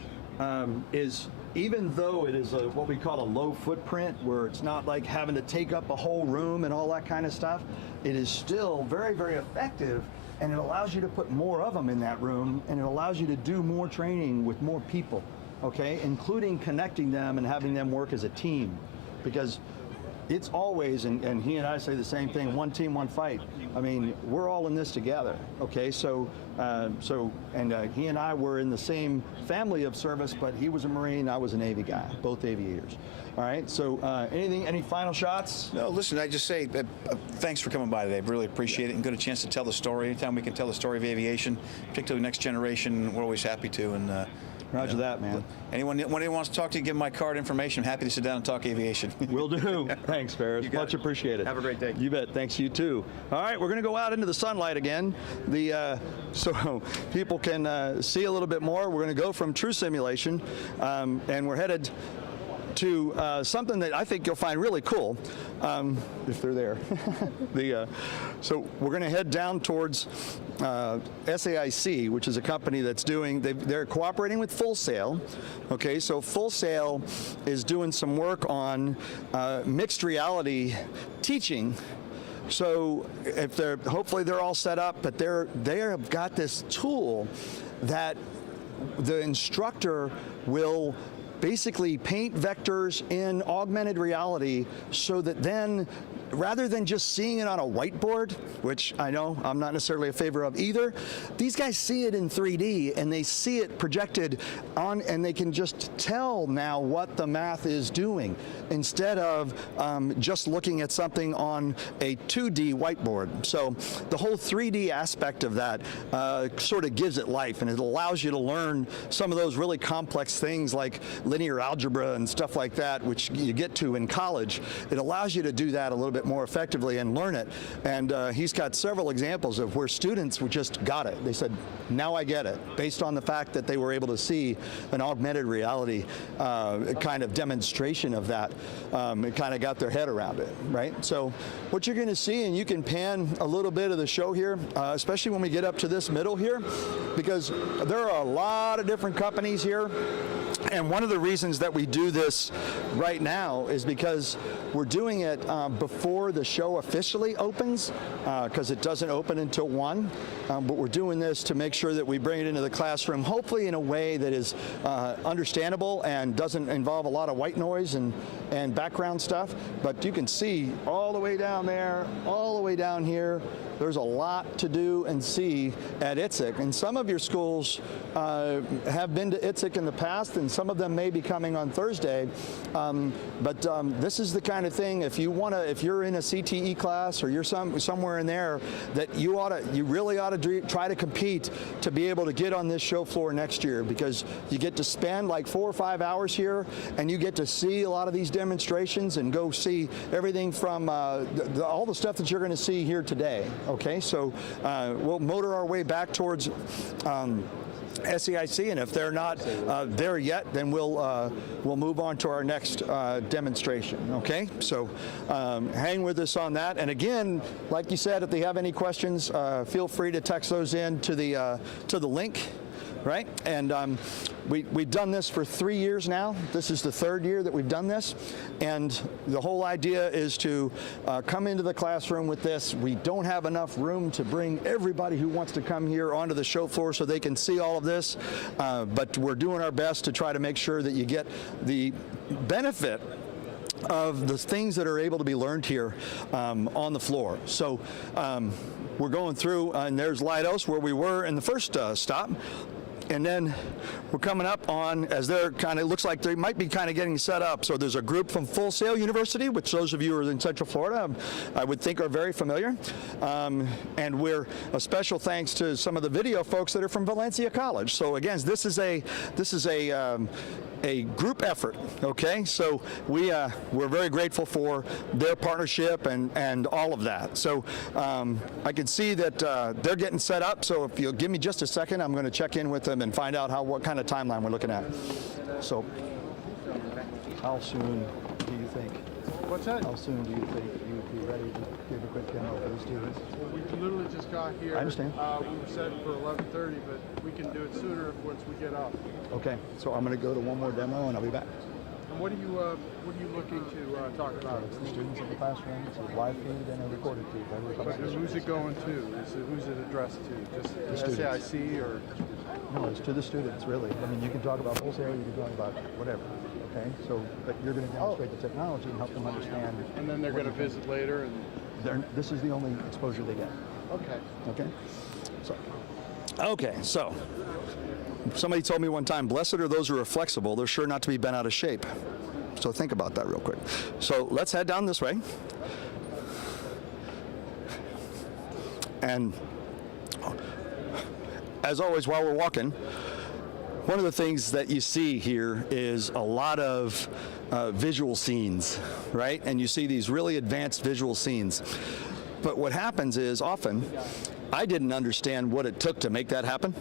is, even though it is what we call a low footprint, where it's not like having to take up a whole room and all that kind of stuff, it is still very, very effective. And it allows you to put more of them in that room, and it allows you to do more training with more people, okay, including connecting them and having them work as a team. Because it's always, and he and I say the same thing, one team, one fight. I mean, we're all in this together, okay? So, he and I were in the same family of service, but he was a Marine, I was a Navy guy, both aviators. All right, so any final shots? No, listen, I just say thanks for coming by today. Really appreciate it, and get a chance to tell the story. Anytime we can tell the story of aviation, particularly next generation, we're always happy to. And Roger that, man. When anyone wants to talk to you, give them my card information. I'm happy to sit down and talk aviation. Will do. Thanks, Ferris. Much appreciated. Have a great day. You bet. Thanks, you too. All right, we're going to go out into the sunlight again. So people can see a little bit more. We're going to go from true simulation, and we're headed to something that I think you'll find really cool, if they're there. So we're going to head down towards SAIC, which is a company that's they're cooperating with Full Sail. Okay, so Full Sail is doing some work on mixed reality teaching. So hopefully they're all set up, but they have got this tool that the instructor will basically paint vectors in augmented reality, so that then, rather than just seeing it on a whiteboard, which I know I'm not necessarily a favor of either, these guys see it in 3D and they see it projected on, and they can just tell now what the math is doing, instead of just looking at something on a 2D whiteboard. So the whole 3D aspect of that sort of gives it life, and it allows you to learn some of those really complex things like linear algebra and stuff like that, which you get to in college. It allows you to do that a little bit more effectively and learn it. And he's got several examples of where students just got it. They said, now I get it, based on the fact that they were able to see an augmented reality kind of demonstration of that. It kind of got their head around it, right? So what you're going to see, and you can pan a little bit of the show here, especially when we get up to this middle here, because there are a lot of different companies here. And one of the reasons that we do this right now is because we're doing it before the show officially opens, because it doesn't open until 1. But we're doing this to make sure that we bring it into the classroom, hopefully in a way that is understandable and doesn't involve a lot of white noise and background stuff. But you can see all the way down there, all the way down here, there's a lot to do and see at IITSEC. And some of your schools have been to IITSEC in the past, and some of them may be coming on Thursday. But this is the kind of thing, if you're in a CTE class, or you're somewhere in there, that you really ought to try to compete to be able to get on this show floor next year, because you get to spend like 4 or 5 hours here, and you get to see a lot of these demonstrations and go see everything from all the stuff that you're going to see here today. Okay, so we'll motor our way back towards SAIC, and if they're not there yet, then we'll move on to our next demonstration. Okay, so hang with us on that. And again, like you said, if they have any questions, feel free to text those in to the link. Right, and we've done this for 3 years now. This is the 3rd year that we've done this, and the whole idea is to come into the classroom with this. We don't have enough room to bring everybody who wants to come here onto the show floor so they can see all of this, but we're doing our best to try to make sure that you get the benefit of the things that are able to be learned here on the floor. So we're going through, and there's Leidos, where we were in the first stop. and then we're coming up on, as they're kind of, looks like they might be kind of getting set up. So there's a group from Full Sail University, which those of you who are in Central Florida, I would think are very familiar. And we're a special thanks to some of the video folks that are from Valencia College. So again, this is a group effort, okay? So we're very grateful for their partnership and all of that. So I can see that they're getting set up, so if you'll give me just a second, I'm going to check in with them and find out what kind of timeline we're looking at. So how soon do you think? What's that? How soon do you think you would be ready to give a quick demo for the students? Well, we literally just got here. I understand. We were set for 11:30, but we can do it sooner once we get up. Okay, so I'm going to go to one more demo and I'll be back. And what are you looking to talk about? It's the students in the classroom, it's a live feed and a recorded feed. But who's it going to? Who's it addressed to? Just students. SAIC or? No, it's to the students, really. I mean, you can talk about wholesale, you can talk about whatever, okay? So, but you're going to demonstrate the technology and help them understand. And then they're going to visit later and. This is the only exposure they get. Okay. Okay, so somebody told me one time, blessed are those who are flexible, they're sure not to be bent out of shape. So think about that real quick. So let's head down this way. And as always, while we're walking, one of the things that you see here is a lot of visual scenes, right? And you see these really advanced visual scenes. But what happens is often, I didn't understand what it took to make that happen.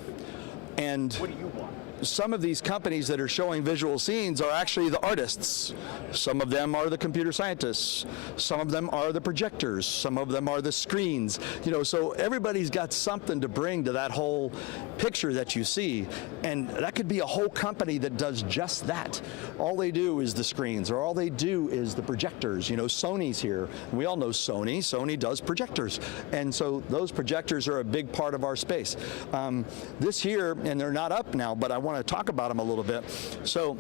And what do you want? Some of these companies that are showing visual scenes are actually the artists. Some of them are the computer scientists. Some of them are the projectors. Some of them are the screens. You know, so everybody's got something to bring to that whole picture that you see. And that could be a whole company that does just that. All they do is the screens, or all they do is the projectors. You know, Sony's here. We all know Sony. Sony does projectors. And so those projectors are a big part of our space. This here, and they're not up now, but I want to talk about them a little bit. So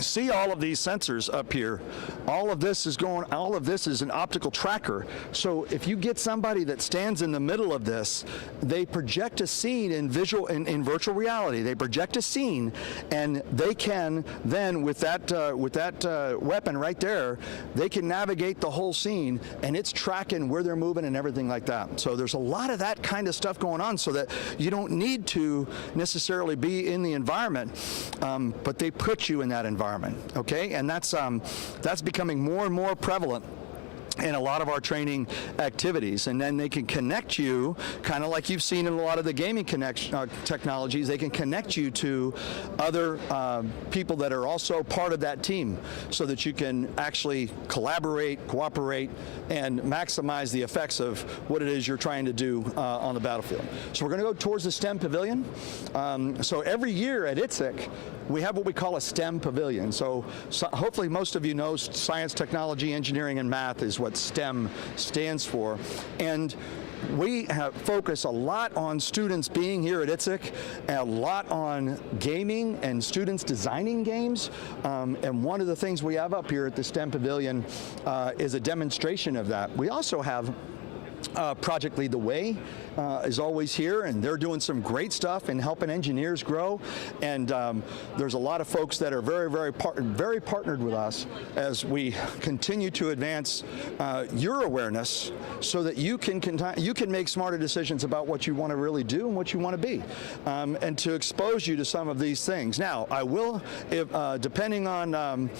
see all of these sensors up here. All of this is an optical tracker. So if you get somebody that stands in the middle of this, they project a scene in virtual reality. They project a scene, and they can then, with that weapon right there, they can navigate the whole scene, and it's tracking where they're moving and everything like that. So there's a lot of that kind of stuff going on, so that you don't need to necessarily be in the environment, but they put you in that environment, okay? And that's becoming more and more prevalent in a lot of our training activities. And then they can connect you, kind of like you've seen in a lot of the gaming technologies, they can connect you to other people that are also part of that team, so that you can actually collaborate, cooperate, and maximize the effects of what it is you're trying to do on the battlefield. So we're going to go towards the STEM pavilion. So every year at IITSEC, we have what we call a STEM pavilion. So hopefully most of you know science, technology, engineering, and math is what STEM stands for. And we focus a lot on students being here at IITSEC, and a lot on gaming and students designing games. And one of the things we have up here at the STEM Pavilion is a demonstration of that. We also have Project Lead the Way is always here, and they're doing some great stuff in helping engineers grow. And there's a lot of folks that are very partnered with us as we continue to advance your awareness, so that you can make smarter decisions about what you want to really do and what you want to be, and to expose you to some of these things. Now, I will, depending on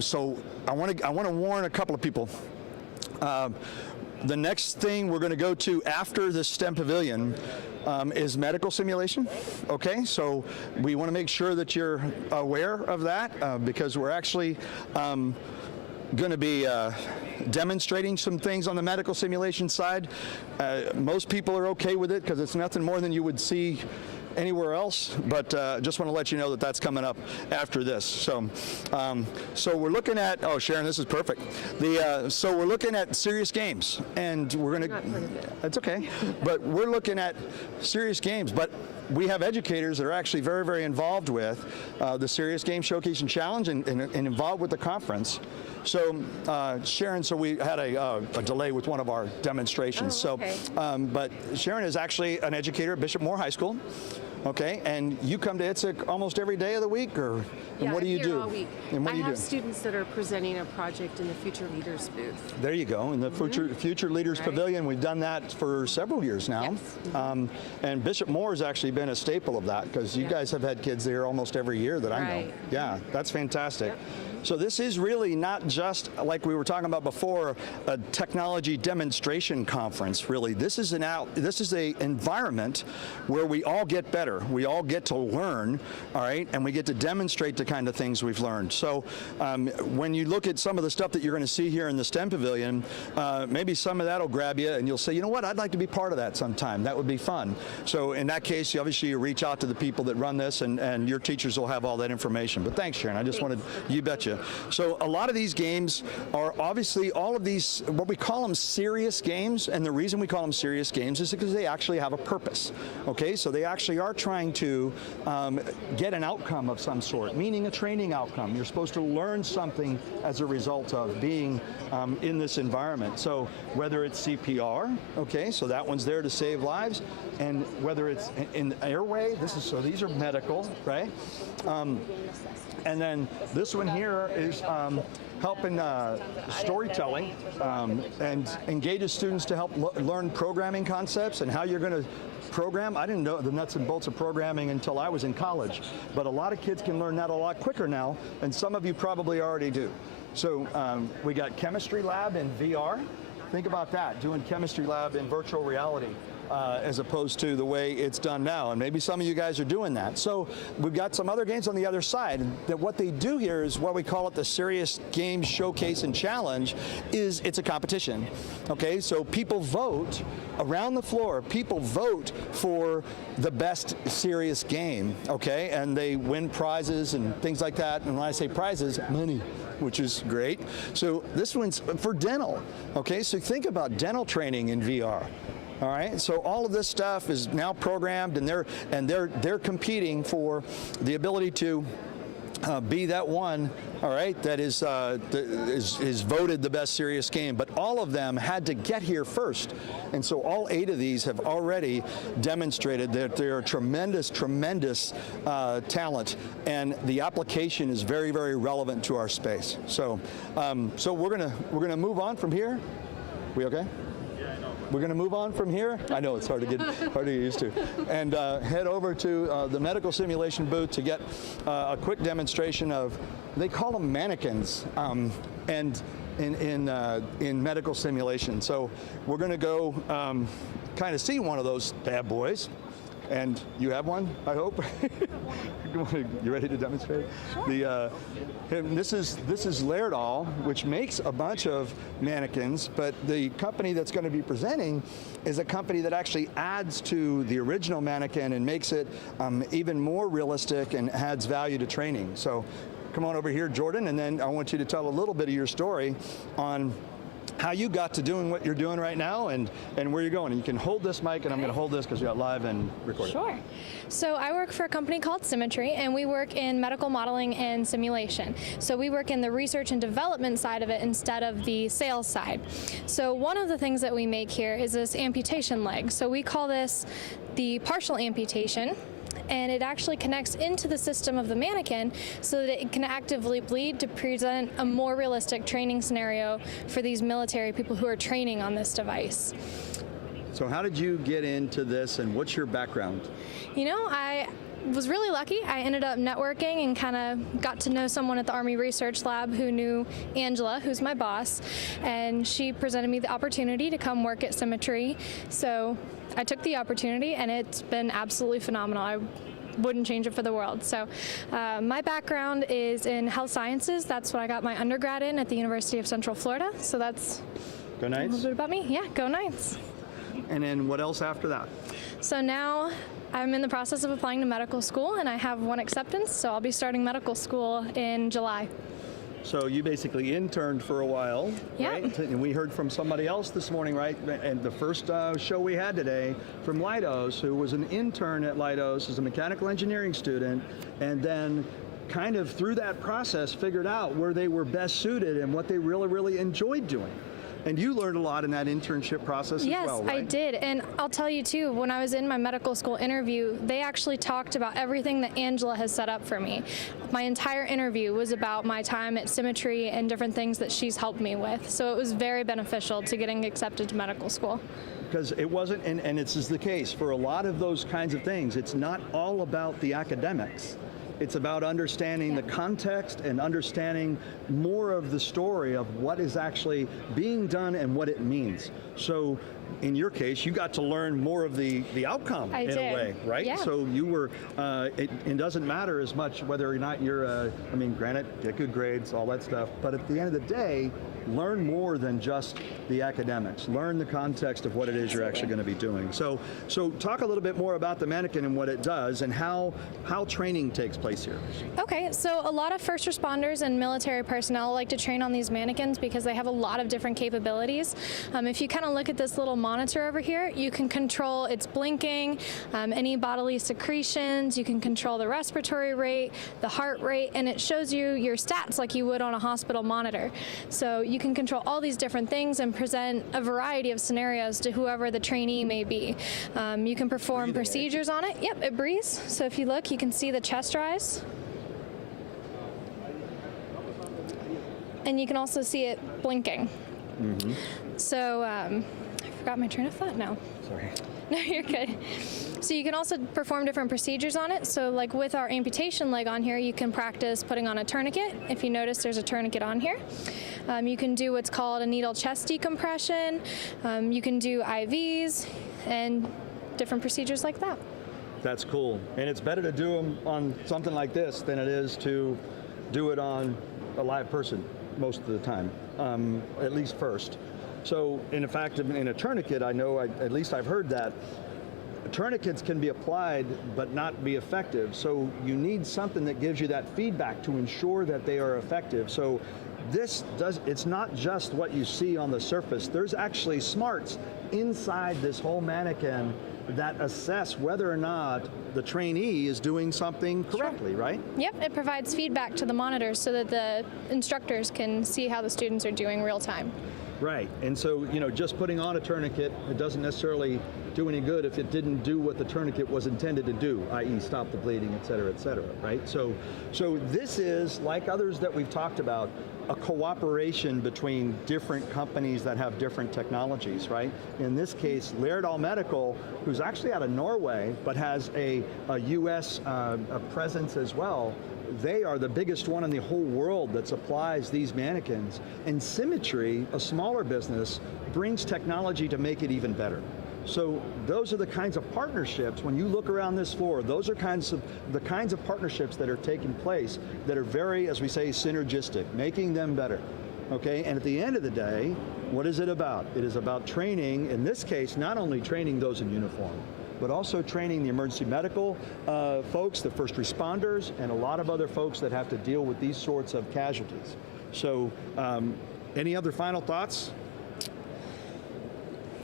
so I want to warn a couple of people. The next thing we're going to go to after the STEM Pavilion is medical simulation. Okay, so we want to make sure that you're aware of that, because we're actually going to be demonstrating some things on the medical simulation side. Most people are okay with it because it's nothing more than you would see anywhere else, but just want to let you know that that's coming up after this. So we're looking at, oh, Sharon, this is perfect. So we're looking at serious games, and we're going to, that's okay, but we're looking at serious games, but we have educators that are actually very, very involved with the Serious Game Showcase and Challenge and involved with the conference. So, Sharon, so we had a delay with one of our demonstrations. Okay. But Sharon is actually an educator at Bishop Moore High School. Okay, and you come to IITSEC almost every day of the week, or and what do you I'm here do? all week. And what do you do? I have students that are presenting a project in the Future Leaders booth. There you go, in the Future Leaders Pavilion. We've done that for several years now. Yes. And Bishop Moore has actually been a staple of that, because you guys have had kids there almost every year that I know. Right. Yeah, that's fantastic. Yep. So this is really not just, like we were talking about before, a technology demonstration conference, really. This is a environment where we all get better. We all get to learn, all right, and we get to demonstrate the kind of things we've learned. So when you look at some of the stuff that you're going to see here in the STEM Pavilion, maybe some of that will grab you, and you'll say, you know what, I'd like to be part of that sometime. That would be fun. So in that case, you reach out to the people that run this, and your teachers will have all that information. But thanks, Sharon. I just wanted, you betcha. So a lot of these games are obviously all of these, what we call them serious games, and the reason we call them serious games is because they actually have a purpose. Okay, so they actually are trying to get an outcome of some sort, meaning a training outcome. You're supposed to learn something as a result of being in this environment. So whether it's CPR, okay, so that one's there to save lives, and whether it's in airway, these are medical, right? And then this one here is helping storytelling and engages students to help learn programming concepts and how you're going to program. I didn't know the nuts and bolts of programming until I was in college, but a lot of kids can learn that a lot quicker now, and some of you probably already do. So we got chemistry lab in VR. Think about that, doing chemistry lab in virtual reality. As opposed to the way it's done now, and maybe some of you guys are doing that. So we've got some other games on the other side, and that what they do here is what we call it the Serious Games Showcase and Challenge. It's a competition. Okay, so people vote around the floor. People vote for the best serious game. Okay, and they win prizes and things like that. And when I say prizes, money, which is great. So this one's for dental. Okay, so think about dental training in VR. All right, so all of this stuff is now programmed, and they're competing for the ability to be that one, all right, that is voted the best serious game. But all of them had to get here first, and so all 8 of these have already demonstrated that they're tremendous talent, and the application is very, very relevant to our space. So so we're gonna move on from here. We okay? We're going to move on from here. I know it's hard to get used to, and head over to the medical simulation booth to get a quick demonstration of. They call them mannequins, and in medical simulation. So we're going to go kind of see one of those bad boys. And you have one, I hope. You ready to demonstrate? Sure. This is Laerdal, which makes a bunch of mannequins, but the company that's going to be presenting is a company that actually adds to the original mannequin and makes it even more realistic and adds value to training. So come on over here, Jordan, and then I want you to tell a little bit of your story on how you got to doing what you're doing right now and where you're going. And you can hold this mic, and I'm going to hold this because we got live and recording. Sure. So I work for a company called Symmetry, and we work in medical modeling and simulation. So we work in the research and development side of it instead of the sales side. So one of the things that we make here is this amputation leg. So we call this the partial amputation, and it actually connects into the system of the mannequin so that it can actively bleed to present a more realistic training scenario for these military people who are training on this device. So how did you get into this, and what's your background? You know, I was really lucky. I ended up networking and kind of got to know someone at the Army Research Lab who knew Angela, who's my boss, and she presented me the opportunity to come work at Symmetry. So I took the opportunity, and it's been absolutely phenomenal. I wouldn't change it for the world. So my background is in health sciences. That's what I got my undergrad in at the University of Central Florida. So that's Go Knights. a little bit about me. Yeah, go Knights. And then what else after that? So now I'm in the process of applying to medical school, and I have one acceptance, so I'll be starting medical school in July. So you basically interned for a while, Yeah. right? And we heard from somebody else this morning, right? And the first show we had today from Leidos, who was an intern at Leidos as a mechanical engineering student, and then kind of through that process figured out where they were best suited and what they really, really enjoyed doing. And you learned a lot in that internship process as well, right? Yes, I did. And I'll tell you too, when I was in my medical school interview, they actually talked about everything that Angela has set up for me. My entire interview was about my time at Symmetry and different things that she's helped me with. So it was very beneficial to getting accepted to medical school. Because it wasn't, and this is the case for a lot of those kinds of things, it's not all about the academics. It's about understanding the context and understanding more of the story of what is actually being done and what it means. So in your case, you got to learn more of the outcome in a way, right? Yeah. So you were, it doesn't matter as much whether or not you're, I mean, granted, get good grades, all that stuff, but at the end of the day, learn more than just the academics. Learn the context of what it is you're actually going to be doing. So talk a little bit more about the mannequin and what it does and how training takes place here. Okay, so a lot of first responders and military personnel like to train on these mannequins because they have a lot of different capabilities. If you kind of look at this little monitor over here, you can control its blinking, any bodily secretions, you can control the respiratory rate, the heart rate, and it shows you your stats like you would on a hospital monitor. So you can control all these different things and present a variety of scenarios to whoever the trainee may be. You can perform procedures on it. Yep, it breathes. So if you look, you can see the chest rise. And you can also see it blinking. Mm-hmm. So I forgot my train of thought now. Sorry. No, you're good. So you can also perform different procedures on it. So like with our amputation leg on here, you can practice putting on a tourniquet. If you notice, there's a tourniquet on here. You can do what's called a needle chest decompression. You can do IVs and different procedures like that. That's cool. And it's better to do them on something like this than it is to do it on a live person most of the time, at least first. So in fact, in a tourniquet, I know, at least I've heard that, tourniquets can be applied but not be effective. So you need something that gives you that feedback to ensure that they are effective. So it's not just what you see on the surface. There's actually smarts inside this whole mannequin that assess whether or not the trainee is doing something correctly, right? Yep, it provides feedback to the monitors so that the instructors can see how the students are doing real time. Right, and so, just putting on a tourniquet, it doesn't necessarily do any good if it didn't do what the tourniquet was intended to do, i.e. stop the bleeding, et cetera, right? So this is, like others that we've talked about, a cooperation between different companies that have different technologies, right? In this case, Lærdal Medical, who's actually out of Norway, but has a U.S. presence as well, they are the biggest one in the whole world that supplies these mannequins. And Symmetry, a smaller business, brings technology to make it even better. So those are the kinds of partnerships, when you look around this floor, those are the kinds of partnerships that are taking place that are very, as we say, synergistic, making them better. Okay, and at the end of the day, what is it about? It is about training, in this case, not only training those in uniform, but also training the emergency medical folks, the first responders, and a lot of other folks that have to deal with these sorts of casualties. So any other final thoughts?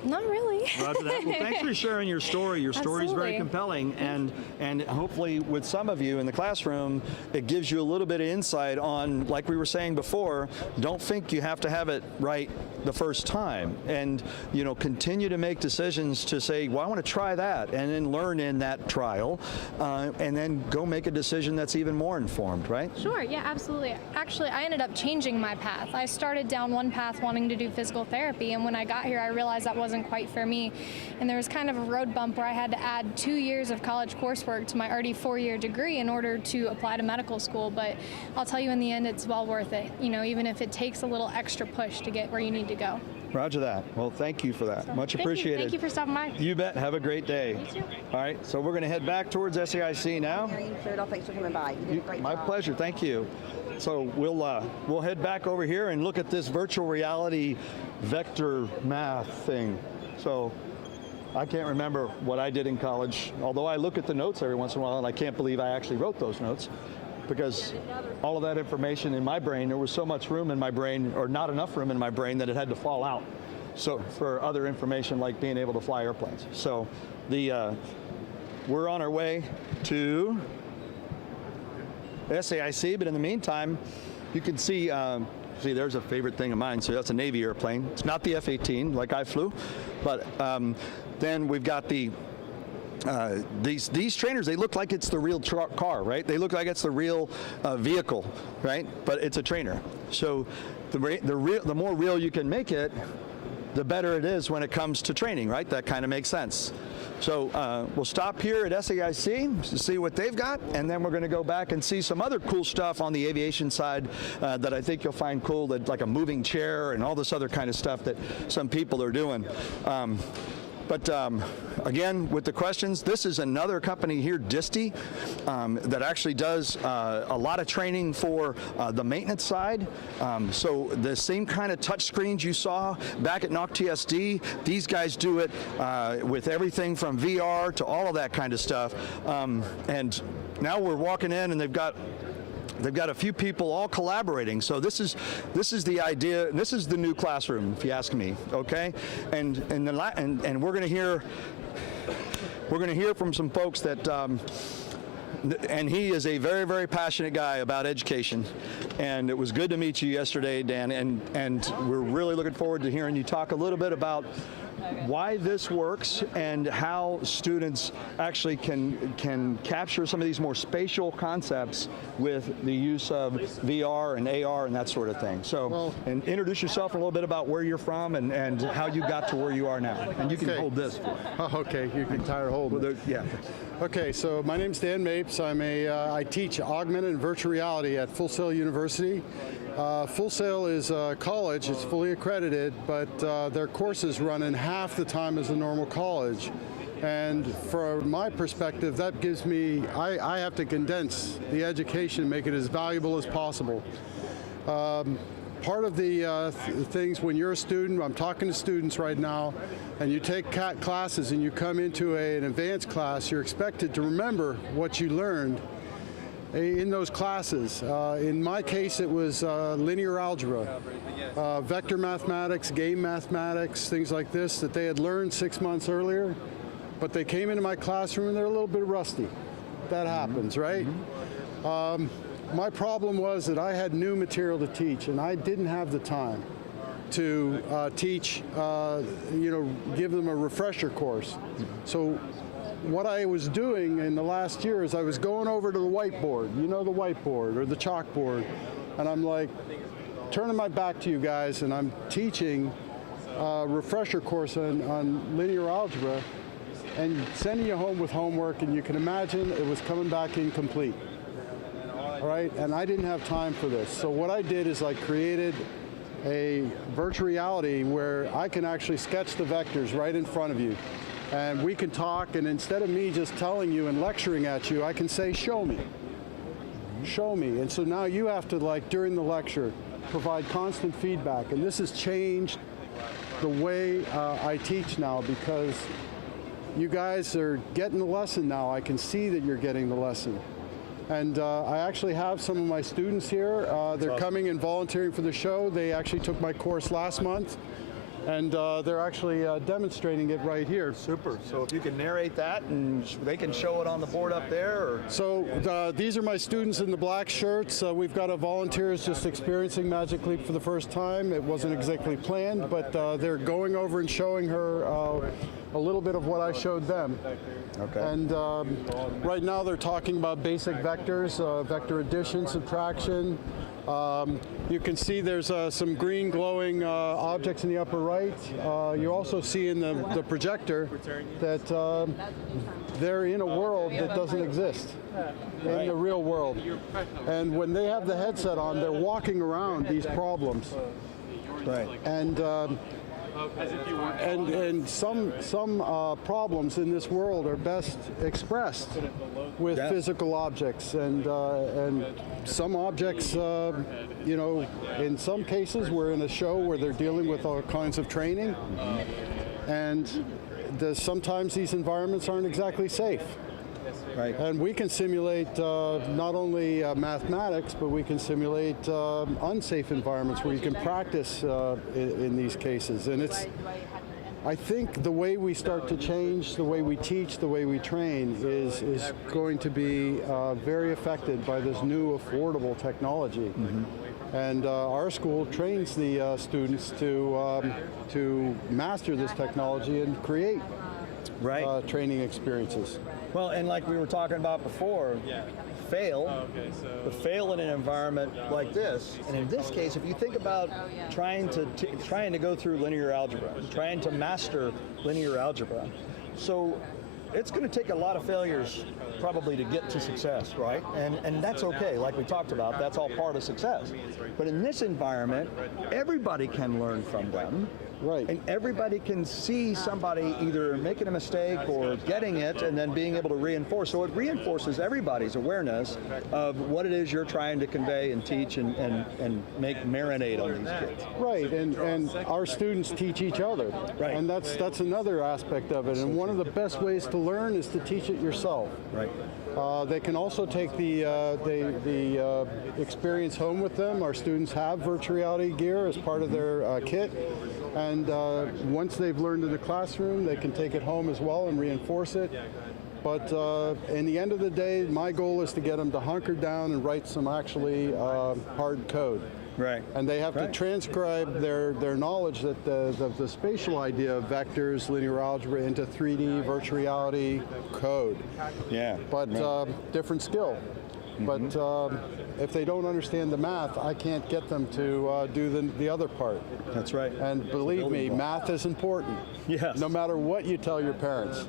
Not really. Roger that. Well, thanks for sharing your story. Your story is very compelling, and hopefully with some of you in the classroom, it gives you a little bit of insight on, like we were saying before, don't think you have to have it right the first time, and continue to make decisions to say, well, I want to try that, and then learn in that trial, and then go make a decision that's even more informed, right? Sure, yeah, absolutely. Actually, I ended up changing my path. I started down one path wanting to do physical therapy, and when I got here, I realized that wasn't quite for me. And there was kind of a road bump where I had to add 2 years of college coursework to my already 4-year degree in order to apply to medical school. But I'll tell you, in the end, it's well worth it, even if it takes a little extra push to get where you need to go. Roger that. Well, thank you for that. Much appreciated. Thank you for stopping by. You bet. Have a great day. You too. All right, so we're going to head back towards SAIC now. Thanks for coming by. You did a great My job. pleasure. Thank you. So we'll head back over here and look at this virtual reality vector math thing. So I can't remember what I did in college, although I look at the notes every once in a while, and I can't believe I actually wrote those notes. because all of that information in my brain, there was so much room in my brain, or not enough room in my brain, that it had to fall out. So for other information like being able to fly airplanes. So we're on our way to SAIC, but in the meantime, you can see, see, there's a favorite thing of mine. So that's a Navy airplane. It's not the F-18 like I flew, but then we've got the these trainers. They look like it's the real car, right? They look like it's the real vehicle, right? But it's a trainer. So the more real you can make it, the better it is when it comes to training, right? That kind of makes sense. So we'll stop here at SAIC to see what they've got, and then we're going to go back and see some other cool stuff on the aviation side that I think you'll find cool, that like a moving chair and all this other kind of stuff that some people are doing. But again, with the questions, this is another company here, Disty, that actually does a lot of training for the maintenance side. So the same kind of touch screens you saw back at NOC-TSD, these guys do it with everything from VR to all of that kind of stuff. And now we're walking in, and they've got a few people all collaborating. So this is the idea. This is the new classroom, if you ask me. Okay, and we're going to hear from some folks that. And he is a very, very passionate guy about education. And it was good to meet you yesterday, Dan. And we're really looking forward to hearing you talk a little bit about why this works and how students actually can capture some of these more spatial concepts with the use of VR and AR and that sort of thing. So, and introduce yourself a little bit about where you're from and how you got to where you are now. And you can hold this. Oh, okay, you can tire hold. Well, yeah. Okay, so my name's Dan Mapes. I teach augmented and virtual reality at Full Sail University. Full Sail is a college, it's fully accredited, but their courses run in half the time as a normal college. And from my perspective, that gives me, I have to condense the education, make it as valuable as possible. Part of the things when you're a student, I'm talking to students right now, and you take classes and you come into an advanced class, you're expected to remember what you learned in those classes. In my case, it was linear algebra, vector mathematics, game mathematics, things like this that they had learned 6 months earlier, but they came into my classroom and they're a little bit rusty. That happens, right? My problem was that I had new material to teach, and I didn't have the time to teach, give them a refresher course. So what I was doing in the last year is I was going over to the whiteboard, the whiteboard or the chalkboard, and I'm like turning my back to you guys, and I'm teaching a refresher course on linear algebra and sending you home with homework, and you can imagine it was coming back incomplete. All right, and I didn't have time for this. So what I did is I created a virtual reality where I can actually sketch the vectors right in front of you. And we can talk, and instead of me just telling you and lecturing at you, I can say, show me. Show me. And so now you have to, like, during the lecture, provide constant feedback. And this has changed the way I teach now, because you guys are getting the lesson now. I can see that you're getting the lesson. And I actually have some of my students here. They're coming and volunteering for the show. They actually took my course last month, and they're actually demonstrating it right here. Super. So if you can narrate that, and they can show it on the board up there. Or... So these are my students in the black shirts. We've got a volunteer who's just experiencing Magic Leap for the first time. It wasn't exactly planned, but they're going over and showing her a little bit of what I showed them. Okay. And right now they're talking about basic vectors, vector addition, subtraction. You can see there's some green glowing objects in the upper right. You also see in the projector that they're in a world that doesn't exist in the real world. And when they have the headset on, they're walking around these problems. Right. And some problems in this world are best expressed with physical objects, and some objects, in some cases we're in a show where they're dealing with all kinds of training, and sometimes these environments aren't exactly safe. Right. And we can simulate not only mathematics, but we can simulate unsafe environments where you can practice in these cases. And I think the way we start to change, the way we teach, the way we train is going to be very affected by this new affordable technology. And our school trains the students to master this technology and create training experiences. Well, and like we were talking about before, fail, but fail in an environment like this. And in this case, if you think about trying to go through linear algebra, trying to master linear algebra, so it's going to take a lot of failures probably to get to success, right? And that's okay, like we talked about, that's all part of success. But in this environment, everybody can learn from them. Right. And everybody can see somebody either making a mistake or getting it and then being able to reinforce. So it reinforces everybody's awareness of what it is you're trying to convey and teach and make marinate on these kids. Right, and our students teach each other. Right. And that's another aspect of it. And one of the best ways to learn is to teach it yourself. Right. They can also take the experience home with them. Our students have virtual reality gear as part of their kit. And once they've learned in the classroom, they can take it home as well and reinforce it. But in the end of the day, my goal is to get them to hunker down and write some actually hard code. Right. And they have to transcribe their knowledge that the spatial idea of vectors, linear algebra into 3D virtual reality code. Yeah. But different skill. But if they don't understand the math, I can't get them to do the other part. That's right. And believe me, math is important. Yes. No matter what you tell your parents.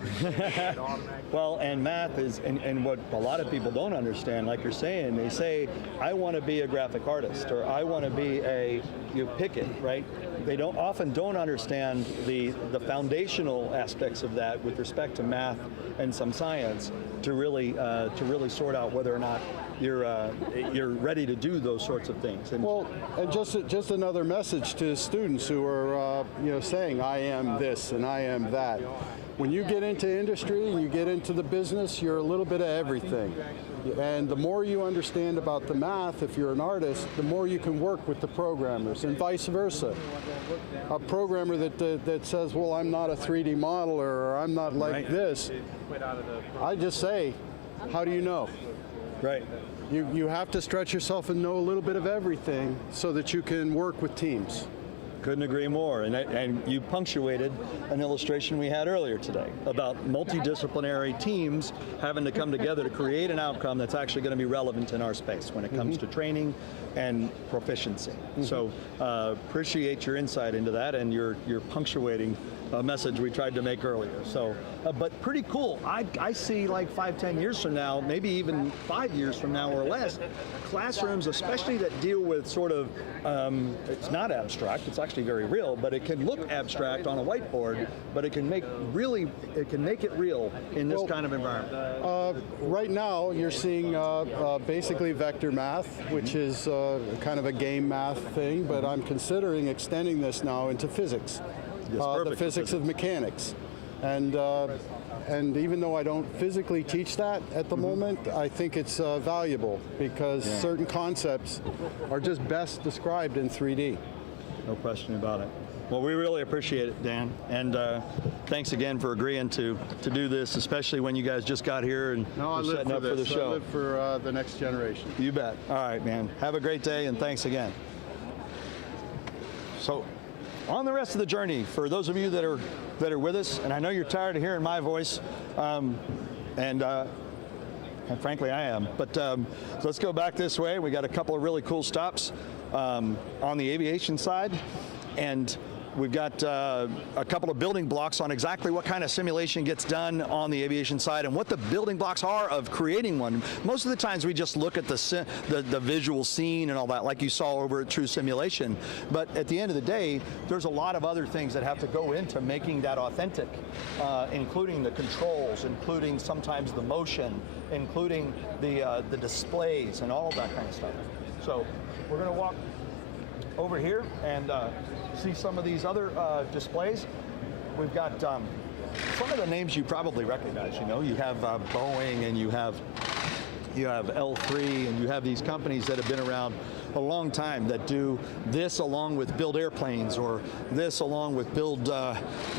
Well, and math is, and what a lot of people don't understand, like you're saying, they say, I want to be a graphic artist, or I want to be you pick it, right? They often don't understand the foundational aspects of that with respect to math and some science to really sort out whether or not you're ready to do those sorts of things. And well, and just another message to students who are saying I am this and I am that. When you get into industry and you get into the business, you're a little bit of everything. And the more you understand about the math, if you're an artist, the more you can work with the programmers, and vice versa. A programmer that says, well, I'm not a 3D modeler, or I'm not like this, I just say, how do you know? Right. You have to stretch yourself and know a little bit of everything so that you can work with teams. Couldn't agree more. And you punctuated an illustration we had earlier today about multidisciplinary teams having to come together to create an outcome that's actually going to be relevant in our space when it comes to training and proficiency. So appreciate your insight into that, and you're punctuating a message we tried to make earlier. So, but pretty cool. I see like 5-10 years from now, maybe even 5 years from now or less, classrooms, especially that deal with sort of, it's not abstract, it's actually very real, but it can look abstract on a whiteboard, but it can make it real in this kind of environment. Right now, you're seeing basically vector math, which is kind of a game math thing, but I'm considering extending this now into physics. The physics of mechanics. And even though I don't physically teach that at the moment, I think it's valuable because certain concepts are just best described in 3D. No question about it. Well, we really appreciate it, Dan, and thanks again for agreeing to do this, especially when you guys just got here and we're setting up for the show. I live for the next generation. You bet. All right, man. Have a great day, and thanks again. So, on the rest of the journey, for those of you that are with us, and I know you're tired of hearing my voice, and frankly I am, but let's go back this way. We got a couple of really cool stops on the aviation side, and we've got a couple of building blocks on exactly what kind of simulation gets done on the aviation side and what the building blocks are of creating one. Most of the times we just look at the visual scene and all that, like you saw over at True Simulation. But at the end of the day, there's a lot of other things that have to go into making that authentic, including the controls, including sometimes the motion, including the displays and all of that kind of stuff. So we're going to walk over here and see some of these other displays. We've got some of the names you probably recognize. You know, you have Boeing, and you have L3, and you have these companies that have been around a long time that do this along with build airplanes, or this along with build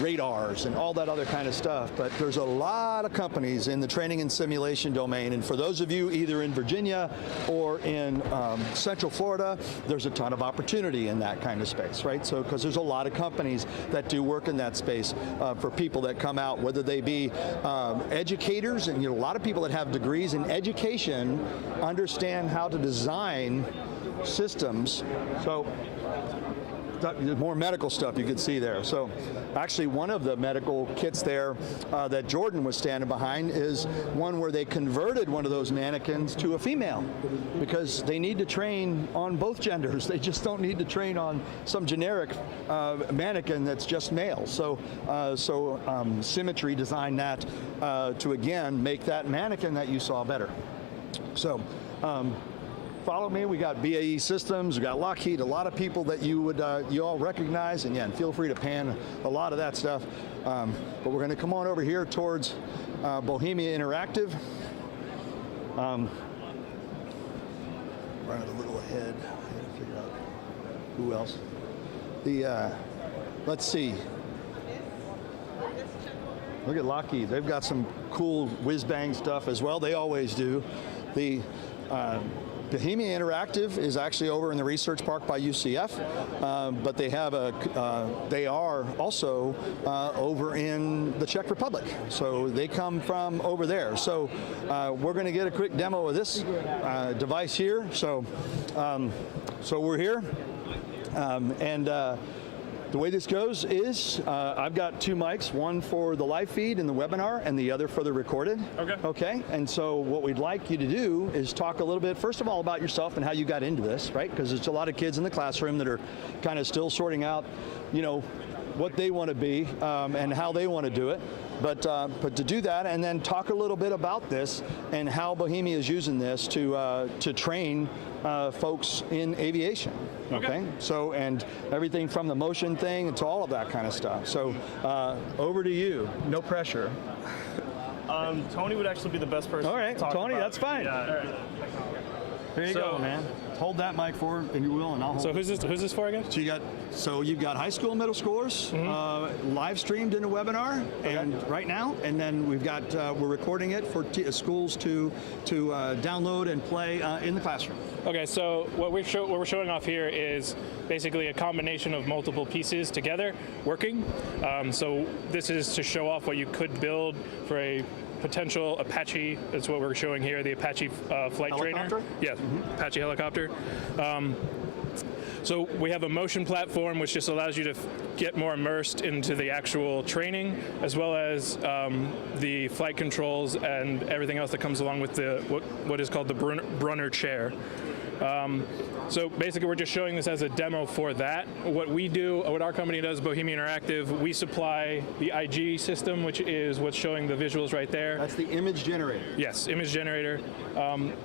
radars and all that other kind of stuff. But there's a lot of companies in the training and simulation domain, and for those of you either in Virginia or in Central Florida, there's a ton of opportunity in that kind of space, right? So because there's a lot of companies that do work in that space for people that come out, whether they be educators, and a lot of people that have degrees in education understand how to design systems. So there's more medical stuff you can see there. So actually one of the medical kits there that Jordan was standing behind is one where they converted one of those mannequins to a female, because they need to train on both genders. They just don't need to train on some generic mannequin that's just male. So Symmetry designed that to again make that mannequin that you saw better. So follow me. We got BAE Systems, we got Lockheed, a lot of people that you all recognize, and yeah, and feel free to pan a lot of that stuff. But we're going to come on over here towards Bohemia Interactive. Running a little ahead. I had to figure out who else. Let's see. Look at Lockheed. They've got some cool whiz-bang stuff as well. They always do. The Bohemia Interactive is actually over in the research park by UCF, but they are also over in the Czech Republic. So they come from over there. So we're going to get a quick demo of this device here. So we're here, and the way this goes is I've got two mics, one for the live feed and the webinar, and the other for the recorded. Okay. And so what we'd like you to do is talk a little bit, first of all, about yourself and how you got into this, right? Because there's a lot of kids in the classroom that are kind of still sorting out, what they want to be and how they want to do it. But to do that, and then talk a little bit about this and how Bohemia is using this to train folks in aviation. Okay. So, and everything from the motion thing to all of that kind of stuff. So over to you. No pressure. Tony would actually be the best person. All right, to talk Tony, about. that's fine. Yeah. There you go, man. Hold that mic forward, and you will, and I'll hold So who's this for again? So you've got high school and middle schoolers live streamed in a webinar, and right now, and then we've got we're recording it for schools to download and play in the classroom. Okay, so what we're showing off here is basically a combination of multiple pieces together working. So this is to show off what you could build for a potential Apache. That's what we're showing here, the Apache flight Helicopter? trainer. Yeah, Apache helicopter. So we have a motion platform which just allows you to get more immersed into the actual training, as well as the flight controls and everything else that comes along with the what is called the Brunner chair. So basically we're just showing this as a demo for that. What we do, what our company does, Bohemia Interactive, we supply the IG system, which is what's showing the visuals right there. That's the image generator. Yes, image generator.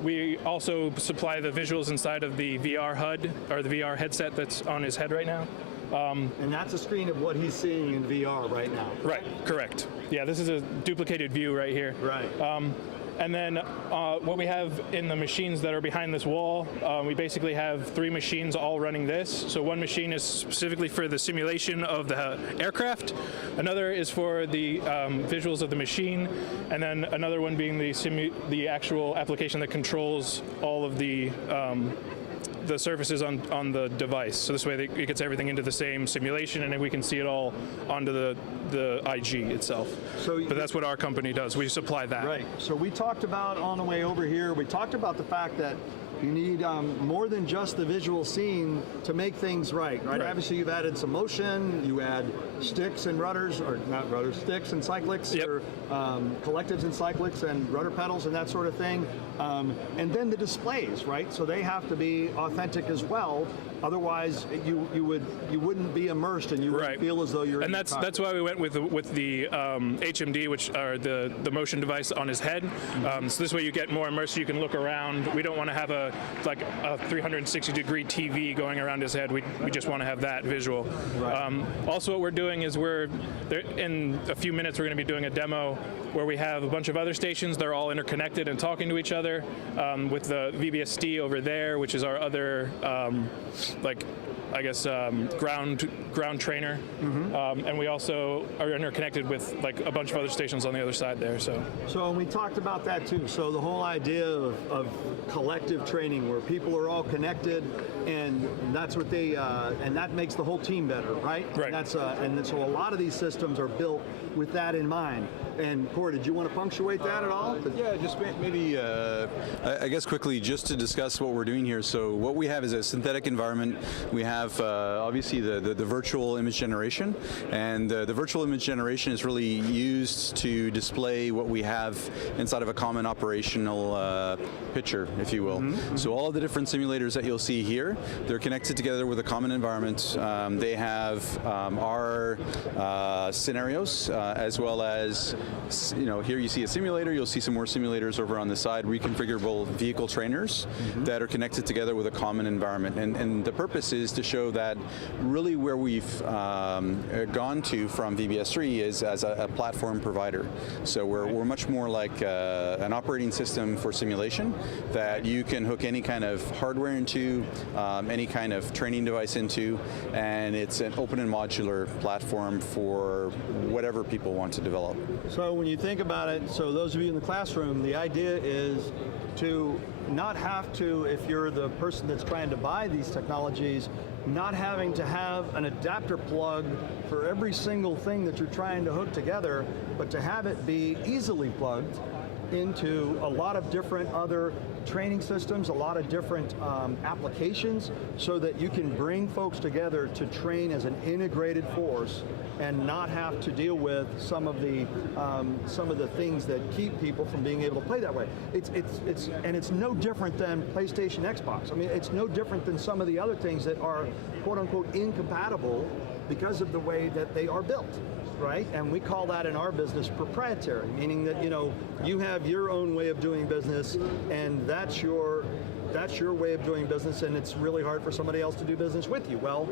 We also supply the visuals inside of the VR HUD, or the VR headset that's on his head right now. And that's a screen of what he's seeing in VR right now. Right, correct. Yeah, this is a duplicated view right here. Right. And then what we have in the machines that are behind this wall, we basically have 3 machines all running this. So one machine is specifically for the simulation of the aircraft, another is for the visuals of the machine, and then another one being the actual application that controls all of the surfaces on the device. So this way it gets everything into the same simulation, and then we can see it all onto the IG itself. But that's what our company does. We supply that. Right. So we talked about on the way over here, we talked about the fact that you need more than just the visual scene to make things right? Obviously, you've added some motion, you add sticks and rudders, or not rudders, sticks and cyclics, or collectives and cyclics and rudder pedals and that sort of thing. And then the displays, right? So they have to be authentic as well. Otherwise, you wouldn't be immersed, and you wouldn't feel as though you're. And that's why we went with the HMD, which are the motion device on his head. So this way you get more immersed. You can look around. We don't want to have a 360-degree TV going around his head. We just want to have that visual. Right. Also, what we're doing is in a few minutes we're going to be doing a demo where we have a bunch of other stations. They're all interconnected and talking to each other. With the VBSD over there, which is our other ground trainer, and we also are interconnected with a bunch of other stations on the other side there. So and we talked about that too. So the whole idea of collective training, where people are all connected, and that's what they and that makes the whole team better, right? Right. And so a lot of these systems are built with that in mind. And Corey, did you want to punctuate that at all? Yeah, just maybe, I guess quickly, just to discuss what we're doing here. So what we have is a synthetic environment. We have obviously the virtual image generation, and the virtual image generation is really used to display what we have inside of a common operational picture, if you will. So all of the different simulators that you'll see here, they're connected together with a common environment. They have our scenarios as well as, here you see a simulator, you'll see some more simulators over on the side, reconfigurable vehicle trainers that are connected together with a common environment. And the purpose is to show that really where we've gone to from VBS3 is as a platform provider. So we're much more like an operating system for simulation that you can hook any kind of hardware into, any kind of training device into, and it's an open and modular platform for whatever people want to develop. So when you think about it, so those of you in the classroom, the idea is to not have to, if you're the person that's trying to buy these technologies, not having to have an adapter plug for every single thing that you're trying to hook together, but to have it be easily plugged into a lot of different other training systems, a lot of different applications, so that you can bring folks together to train as an integrated force and not have to deal with some of the things that keep people from being able to play that way. It's no different than PlayStation, Xbox. I mean, it's no different than some of the other things that are quote unquote incompatible because of the way that they are built. Right? And we call that in our business proprietary, meaning that you have your own way of doing business, and that's your way of doing business, and it's really hard for somebody else to do business with you. Well,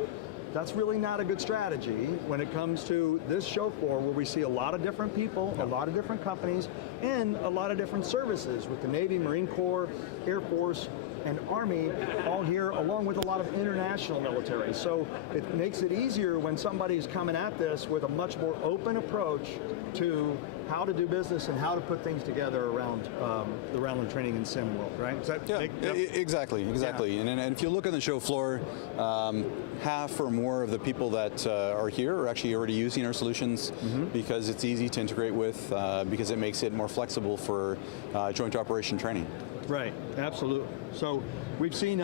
that's really not a good strategy when it comes to this show floor, where we see a lot of different people, a lot of different companies, and a lot of different services with the Navy, Marine Corps, Air Force, and Army all here, along with a lot of international military. So it makes it easier when somebody's coming at this with a much more open approach to how to do business and how to put things together around the Roundland Training and Sim world, right? Is that exactly. Yeah. And if you look on the show floor, half or more of the people that are here are actually already using our solutions because it's easy to integrate with, because it makes it more flexible for joint operation training. Right, absolutely. So we've seen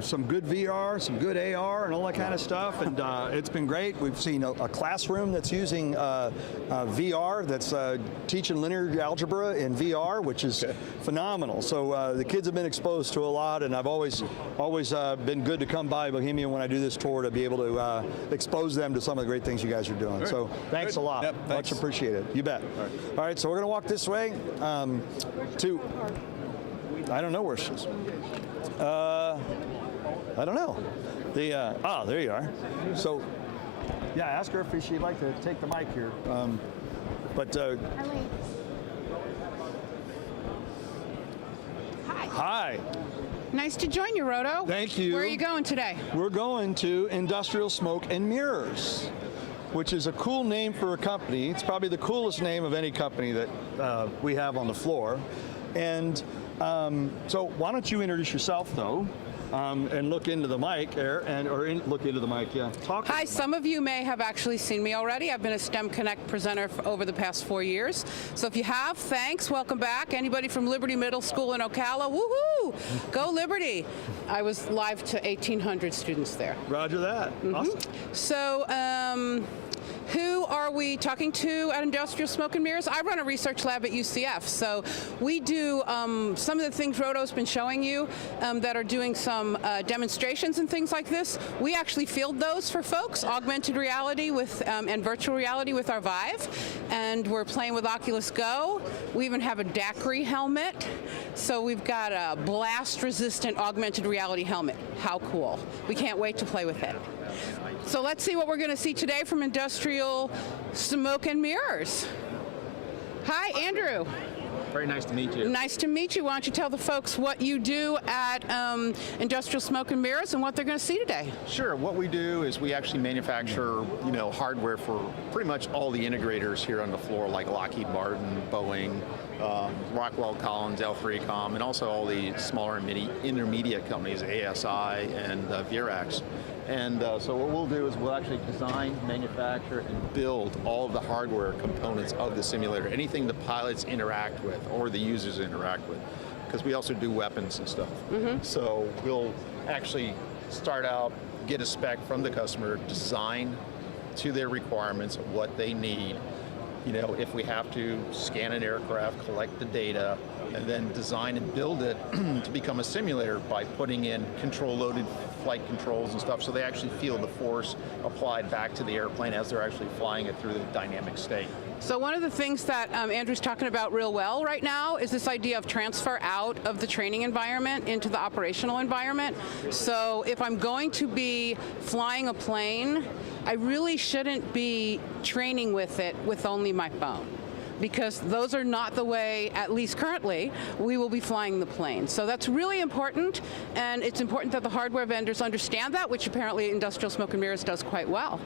some good VR, some good AR, and all that kind of stuff, and it's been great. We've seen a classroom that's using VR, that's teaching linear algebra in VR, which is phenomenal. So the kids have been exposed to a lot, and I've always been good to come by Bohemia when I do this tour to be able to expose them to some of the great things you guys are doing. So thanks a lot. Yep, much appreciated. You bet. All right, so we're going to walk this way to... I don't know where she is. I don't know. There you are. So, yeah, ask her if she'd like to take the mic here. Hi. Nice to join you, Roto. Thank you. Where are you going today? We're going to Industrial Smoke and Mirrors, which is a cool name for a company. It's probably the coolest name of any company that we have on the floor. And so why don't you introduce yourself, though, and look into the mic there, look into the mic, yeah. Hi, some of you may have actually seen me already. I've been a STEM Connect presenter over the past 4 years. So if you have, thanks, welcome back. Anybody from Liberty Middle School in Ocala, woohoo! Go Liberty! I was live to 1,800 students there. Roger that. Awesome. So, who are we talking to at Industrial Smoke and Mirrors? I run a research lab at UCF, so we do some of the things Roto's been showing you that are doing some demonstrations and things like this. We actually field those for folks, augmented reality with and virtual reality with our Vive, and we're playing with Oculus Go. We even have a daiquiri helmet, so we've got a blast-resistant augmented reality helmet. How cool. We can't wait to play with it. So let's see what we're going to see today from Industrial Smoke and Mirrors. Hi, Andrew. Very nice to meet you. Nice to meet you. Why don't you tell the folks what you do at Industrial Smoke and Mirrors and what they're going to see today? Sure. What we do is we actually manufacture, hardware for pretty much all the integrators here on the floor, like Lockheed Martin, Boeing, Rockwell Collins, L3Com, and also all the smaller and intermediate companies, ASI and Verax. And so what we'll do is we'll actually design, manufacture, and build all of the hardware components of the simulator, anything the pilots interact with or the users interact with, because we also do weapons and stuff. So we'll actually start out, get a spec from the customer, design to their requirements of what they need. If we have to scan an aircraft, collect the data, and then design and build it to become a simulator by putting in control-loaded flight controls and stuff, so they actually feel the force applied back to the airplane as they're actually flying it through the dynamic state. So one of the things that Andrew's talking about real well right now is this idea of transfer out of the training environment into the operational environment. So if I'm going to be flying a plane, I really shouldn't be training with it with only my phone, because those are not the way, at least currently, we will be flying the plane. So that's really important, and it's important that the hardware vendors understand that, which apparently Industrial Smoke and Mirrors does quite well.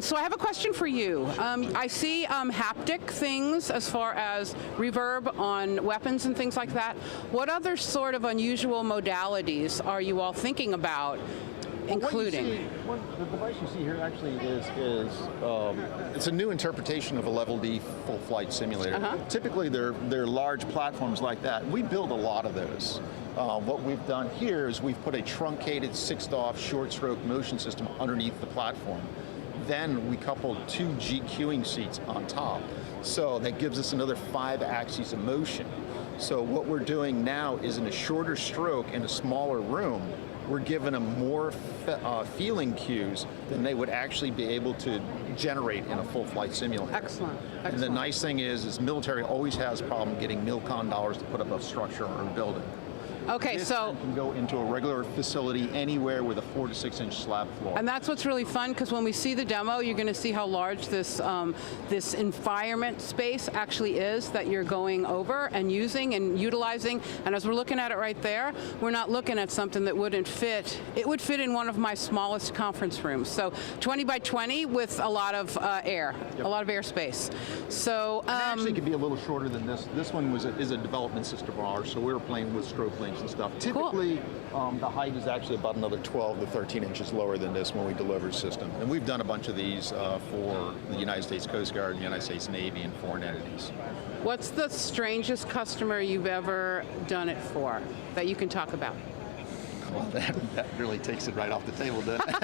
So I have a question for you. I see haptic things as far as reverb on weapons and things like that. What other sort of unusual modalities are you all thinking about including? The device you see here actually is it's a new interpretation of a Level D full flight simulator. Typically they're large platforms like that. We build a lot of those. What we've done here is we've put a truncated 6-off short stroke motion system underneath the platform. Then we coupled 2 GQing seats on top. So that gives us another 5 axes of motion. So what we're doing now is in a shorter stroke in a smaller room, we're giving them more feeling cues than they would actually be able to generate in a full flight simulator. Excellent. And the nice thing is military always has a problem getting MILCON dollars to put up a structure or a building. Okay, this so can go into a regular facility anywhere with a 4 to 6 inch slab floor. And that's what's really fun, because when we see the demo, you're going to see how large this this environment space actually is that you're going over and using and utilizing. And as we're looking at it right there, we're not looking at something that wouldn't fit. It would fit in one of my smallest conference rooms. So 20 by 20 with a lot of air, a lot of airspace. So it actually could be a little shorter than this. This one is a development system of ours, so we were playing with stroke lengths and stuff. Typically, the height is actually about another 12 to 13 inches lower than this when we deliver a system. And we've done a bunch of these for the United States Coast Guard, the United States Navy, and foreign entities. What's the strangest customer you've ever done it for that you can talk about? Well, that really takes it right off the table, doesn't it?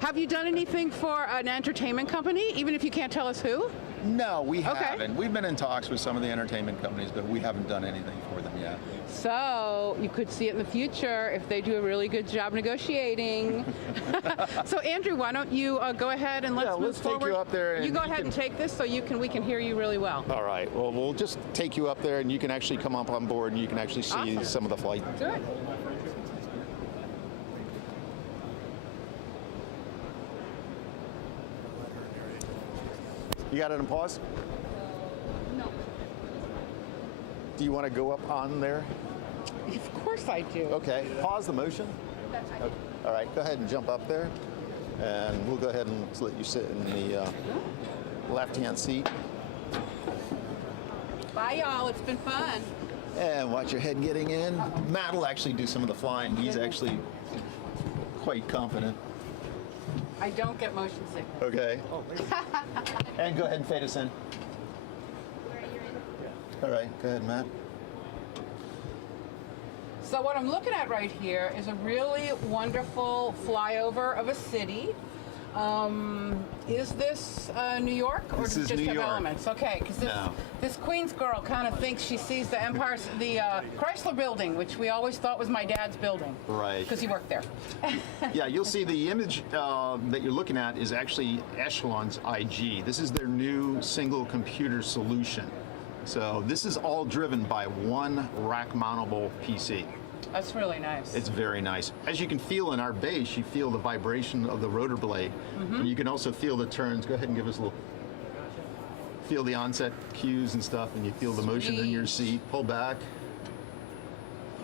Have you done anything for an entertainment company, even if you can't tell us who? No, we haven't. We've been in talks with some of the entertainment companies, but we haven't done anything for them yet. So you could see it in the future if they do a really good job negotiating. So Andrew, why don't you go ahead and let's move forward. Take you up there. And you go ahead and take this so we can hear you really well. All right. Well, we'll just take you up there, and you can actually come up on board, and you can actually see some of the flight. Good. You got it on pause? No. Do you want to go up on there? Of course I do. Okay. Pause the motion. Okay. All right. Go ahead and jump up there, and we'll go ahead and let you sit in the left-hand seat. Bye, y'all. It's been fun. And watch your head getting in. Matt will actually do some of the flying. He's actually quite confident. I don't get motion sickness. Okay. And go ahead and fade us in. All right, go ahead, Matt. So what I'm looking at right here is a really wonderful flyover of a city. Is this New York, or This does it is just New have York. elements? Okay, because No. this Queens girl kind of thinks she sees the Chrysler Building, which we always thought was my dad's building. Right. Because he worked there. Yeah, you'll see the image that you're looking at is actually Echelon's IG. This is their new single computer solution. So this is all driven by one rack-mountable PC. That's really nice. It's very nice. As you can feel in our base, you feel the vibration of the rotor blade. And you can also feel the turns. Go ahead and give us a little. Feel the onset cues and stuff, and you feel the motion in your seat. Pull back.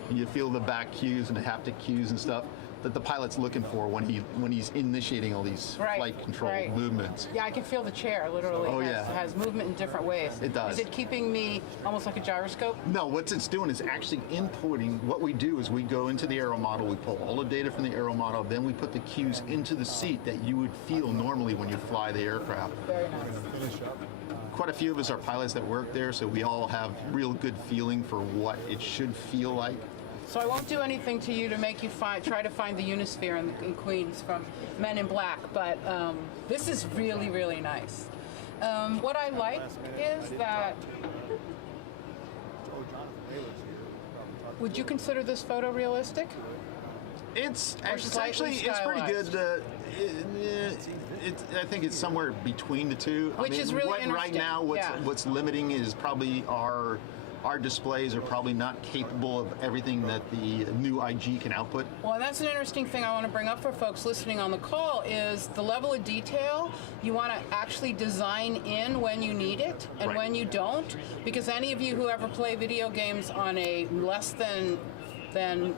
And you feel the back cues and the haptic cues and stuff that the pilot's looking for when he's initiating all these flight control movements. Yeah, I can feel the chair literally. Oh, has movement in different ways. It does. Is it keeping me almost like a gyroscope? No, what it's doing is actually inputting. What we do is we go into the aero model, we pull all the data from the aero model, then we put the cues into the seat that you would feel normally when you fly the aircraft. Very nice. Quite a few of us are pilots that work there, so we all have real good feeling for what it should feel like. So I won't do anything to you to make you try to find the Unisphere in Queens from Men in Black, but this is really, really nice. What I like is that, would you consider this photorealistic? It's pretty good. I think it's somewhere between the two. Which is really interesting. Right now, what's limiting is probably our displays are probably not capable of everything that the new IG can output. Well, and that's an interesting thing I want to bring up for folks listening on the call is the level of detail you want to actually design in when you need it and when you don't. Because any of you who ever play video games on a less than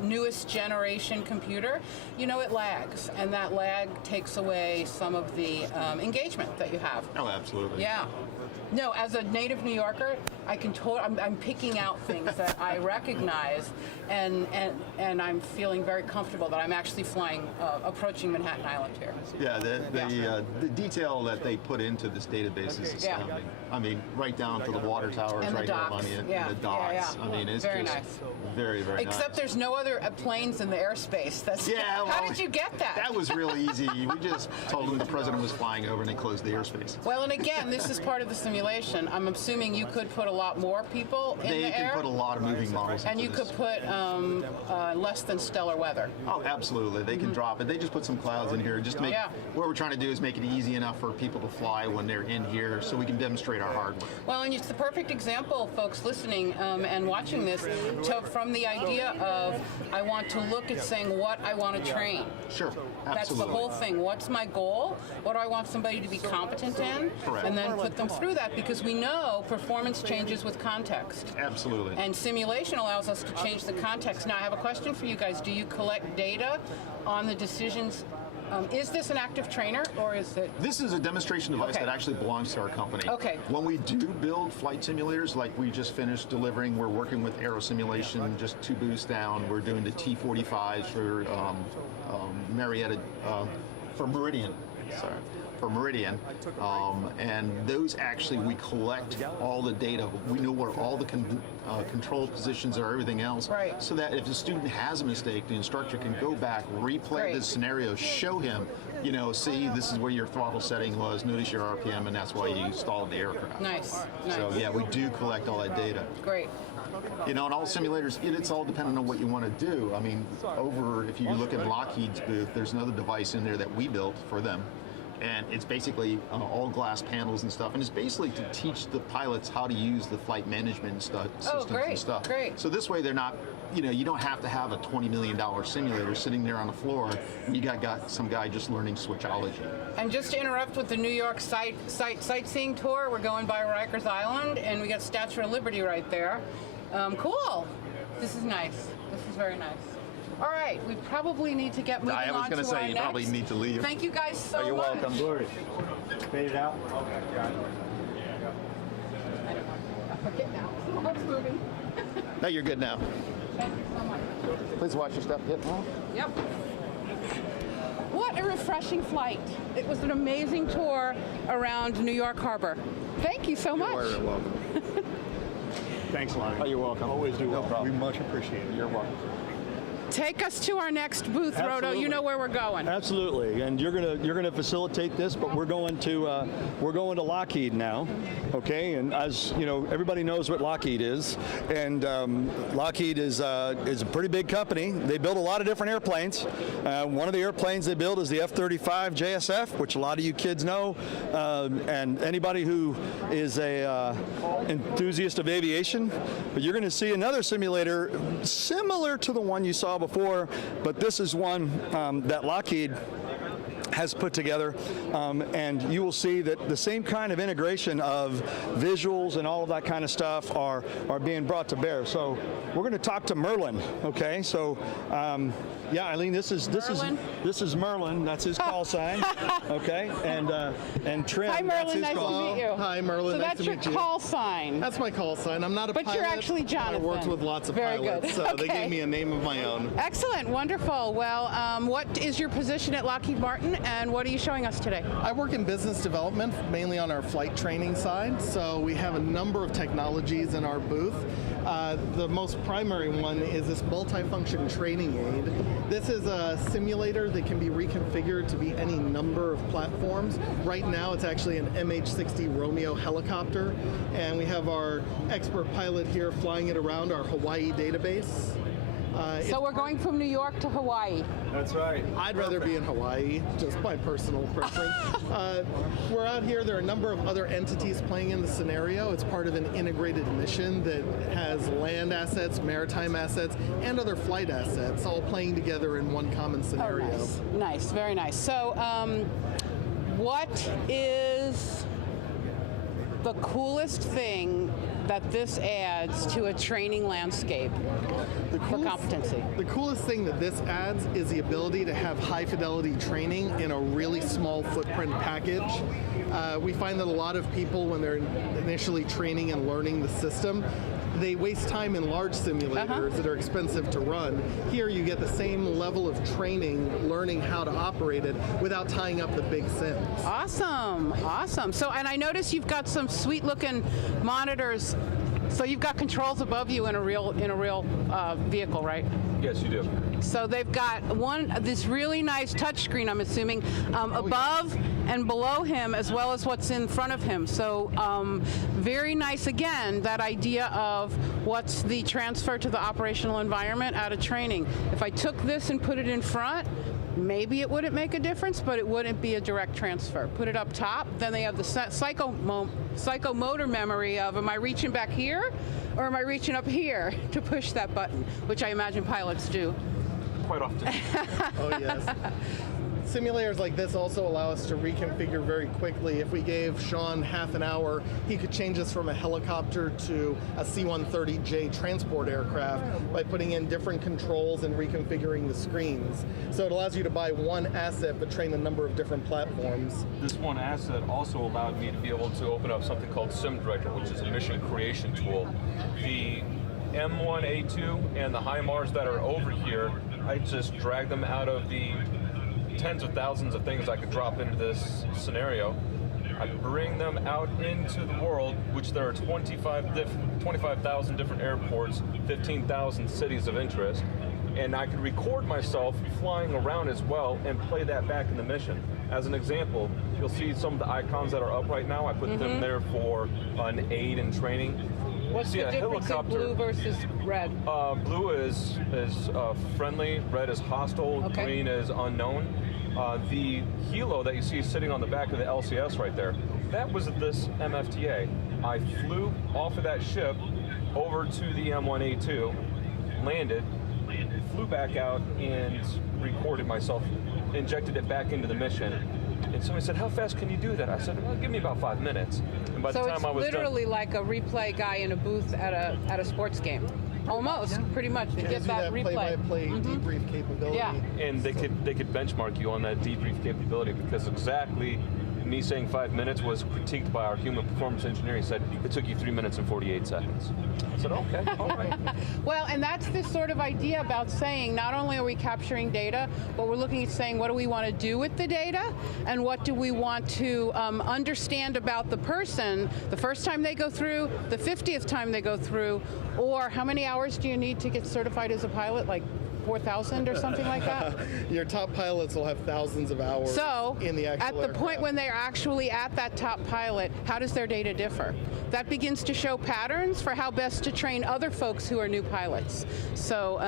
newest generation computer, you know it lags, and that lag takes away some of the engagement that you have. Oh, absolutely. Yeah. No, as a native New Yorker, I can I'm picking out things that I recognize, and I'm feeling very comfortable that I'm actually flying, approaching Manhattan Island here. Yeah, the detail that they put into this database is astounding. I mean, right down to the water towers, and right the here on the docks. Yeah. I mean, it's very just nice. very, very nice. Except there's no other planes in the airspace. How did you get that? That was really easy. We just told them the president was flying over and they closed the airspace. Well, and again, this is part of the simulation. I'm assuming you could put a lot more people in the air. They can put a lot of moving models and into you this. could put less than stellar weather. Oh, absolutely. They can drop it. They just put some clouds in here just to make, what we're trying to do is make it easy enough for people to fly when they're in here so we can demonstrate our hardware. Well, and it's the perfect example, folks listening and watching this, from the idea of I want to look at saying what I want to train. Sure, absolutely. That's the whole thing. What's my goal? What do I want somebody to be competent in? Correct. And then put them through that, because we know performance changes with context. Absolutely. And simulation allows us to change the context. Now, I have a question for you guys. Do you collect data on the decisions? Is this an active trainer, or is it? This is a demonstration device that actually belongs to our company. Okay. When we do build flight simulators, like we just finished delivering, we're working with Aero Simulation, just 2 booths down. We're doing the T-45s for Marietta, for Meridian. Sorry. For Meridian, and those actually we collect all the data. We know where all the control positions are, everything else, so that if the student has a mistake, the instructor can go back, replay the scenario, show him, see, this is where your throttle setting was, notice your RPM, and that's why you stalled the aircraft. Nice. So yeah, we do collect all that data. Great. And all simulators, it's all dependent on what you want to do. I mean, if you look at Lockheed's booth, there's another device in there that we built for them. And it's basically all glass panels and stuff. And it's basically to teach the pilots how to use the flight management systems and stuff. Great. So this way they're not, you don't have to have a $20 million simulator sitting there on the floor. You got some guy just learning switchology. And just to interrupt with the New York sightseeing tour, we're going by Rikers Island, and we got Statue of Liberty right there. Cool. This is nice. This is very nice. All right, we probably need to get moving on to our next. I was going to say, you probably need to leave. Thank you guys so much. You're welcome. Fade it out. Okay, now. It's moving. No, you're good now. Thank you so much. Please watch your step. Yep. What a refreshing flight. It was an amazing tour around New York Harbor. Thank you so much. You're welcome. Thanks a lot. Oh, you're welcome. Always do well. No problem. We much appreciate it. You're welcome. Take us to our next booth, Roto. Absolutely. You know where we're going. Absolutely, and you're gonna facilitate this, but we're going to Lockheed now, okay? And as you know, everybody knows what Lockheed is, and Lockheed is a pretty big company. They build a lot of different airplanes. One of the airplanes they build is the F-35 JSF, which a lot of you kids know, and anybody who is a enthusiast of aviation. But you're going to see another simulator similar to the one you saw before, but this is one that Lockheed has put together, and you will see that the same kind of integration of visuals and all of that kind of stuff are being brought to bear. So we're going to talk to Merlin, okay? So yeah, Eileen, this is Merlin. That's his call sign, okay? And Trim. Hi, that's Merlin. his Nice to call. meet you. Hi, Merlin. So Nice that's to your meet you. call sign. That's my call sign. I'm not a pilot. But you're actually Jonathan. I worked with lots of Very pilots, good. so they Okay. gave me a name of my own. Excellent. Wonderful. Well, what is your position at Lockheed Martin, and what are you showing us today? I work in business development, mainly on our flight training side. So we have a number of technologies in our booth. The most primary one is this multifunction training aid. This is a simulator that can be reconfigured to be any number of platforms. Right now it's actually an MH-60 Romeo helicopter, and we have our expert pilot here flying it around our Hawaii database. So we're going from New York to Hawaii. That's right. I'd rather be in Hawaii, just my personal preference. We're out here. There are a number of other entities playing in the scenario. It's part of an integrated mission that has land assets, maritime assets, and other flight assets all playing together in one common scenario. Oh, nice. Nice, very nice. So what is the coolest thing that this adds to a training landscape for competency? The coolest thing that this adds is the ability to have high fidelity training in a really small footprint package. We find that a lot of people, when they're initially training and learning the system, they waste time in large simulators that are expensive to run. Here you get the same level of training, learning how to operate it without tying up the big sims. Awesome, awesome. So, and I notice you've got some sweet looking monitors. So you've got controls above you in a real vehicle, right? Yes, you do. So they've got this really nice touchscreen, I'm assuming, above and below him, as well as what's in front of him. So very nice, again, that idea of what's the transfer to the operational environment out of training. If I took this and put it in front, maybe it wouldn't make a difference, but it wouldn't be a direct transfer. Put it up top, then they have the psychomotor memory of, am I reaching back here, or am I reaching up here to push that button, which I imagine pilots do. Quite often. Oh, yes. Simulators like this also allow us to reconfigure very quickly. If we gave Sean half an hour, he could change us from a helicopter to a C-130J transport aircraft by putting in different controls and reconfiguring the screens. So it allows you to buy one asset but train a number of different platforms. This one asset also allowed me to be able to open up something called Sim Director, which is a mission creation tool. The M1A2 and the HIMARS that are over here, I just drag them out of the tens of thousands of things I could drop into this scenario. I bring them out into the world, which there are 25,000 different airports, 15,000 cities of interest, and I could record myself flying around as well and play that back in the mission. As an example, you'll see some of the icons that are up right now. I put them there for an aid in training. What's the difference in blue versus red? Blue is friendly, red is hostile, green is unknown. The helo that you see sitting on the back of the LCS right there, that was this MFTA. I flew off of that ship over to the M1A2, landed, flew back out, and recorded myself, injected it back into the mission. And somebody said, "How fast can you do that?" I said, "Well, give me about 5 minutes." And by the time I was done, literally like a replay guy in a booth at a sports game. Almost, pretty much, to get that replay. Play-by-play debrief capability. Yeah. And they could benchmark you on that debrief capability, because exactly me saying 5 minutes was critiqued by our human performance engineer. He said, it took you 3 minutes and 48 seconds. I said, okay, all right. Well, and that's this sort of idea about saying not only are we capturing data, but we're looking at saying what do we want to do with the data, and what do we want to understand about the person the first time they go through, the 50th time they go through, or how many hours do you need to get certified as a pilot? Like 4,000 or something like that? Your top pilots will have thousands of hours So, in the actual at the point aircraft. when they're actually at that top pilot, how does their data differ? That begins to show patterns for how best to train other folks who are new pilots. So,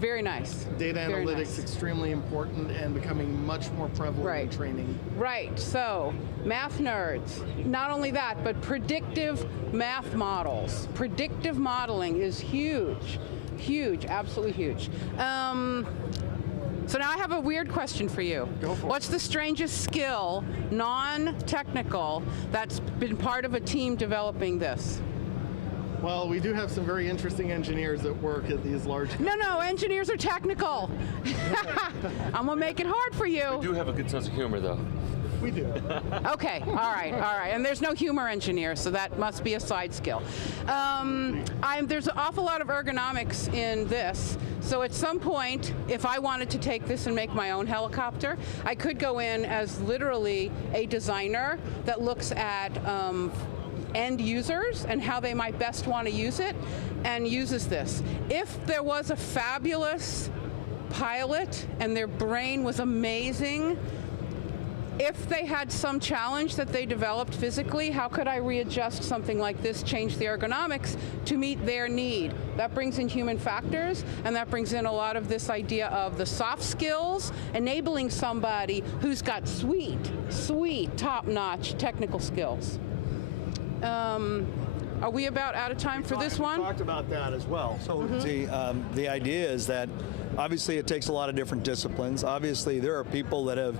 very nice. Data Very analytics nice. extremely important and becoming much more prevalent in training. Right, so math nerds. Not only that, but predictive math models. Predictive modeling is huge, huge, absolutely huge. So now I have a weird question for you. Go for it. What's the strangest skill, non-technical, that's been part of a team developing this? Well, we do have some very interesting engineers that work at these large. No, engineers are technical. I'm gonna make it hard for you. We do have a good sense of humor, though. We do. Okay, all right. And there's no humor engineer, so that must be a side skill. There's an awful lot of ergonomics in this. So at some point, if I wanted to take this and make my own helicopter, I could go in as literally a designer that looks at end users and how they might best want to use it and uses this. If there was a fabulous pilot and their brain was amazing, if they had some challenge that they developed physically, how could I readjust something like this, change the ergonomics to meet their need? That brings in human factors, and that brings in a lot of this idea of the soft skills, enabling somebody who's got sweet, top-notch technical skills. Are we about out of time for this one? We talked about that as well. So the idea is that obviously it takes a lot of different disciplines. Obviously there are people that have,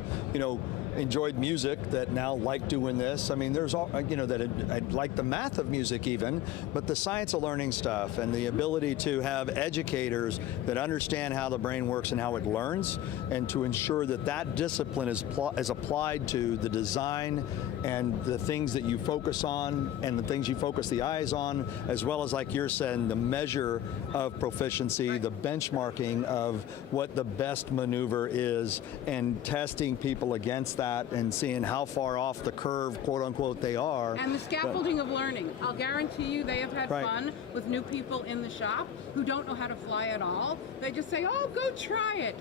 enjoyed music that now like doing this. I mean, there's all, that I like the math of music even, but the science of learning stuff and the ability to have educators that understand how the brain works and how it learns, and to ensure that that discipline is applied to the design and the things that you focus on and the things you focus the eyes on, as well as, like you're saying, the measure of proficiency, the benchmarking of what the best maneuver is, and testing people against that and seeing how far off the curve, quote unquote, they are. And the scaffolding of learning. I'll guarantee you they have had fun with new people in the shop who don't know how to fly at all. They just say, oh, go try it.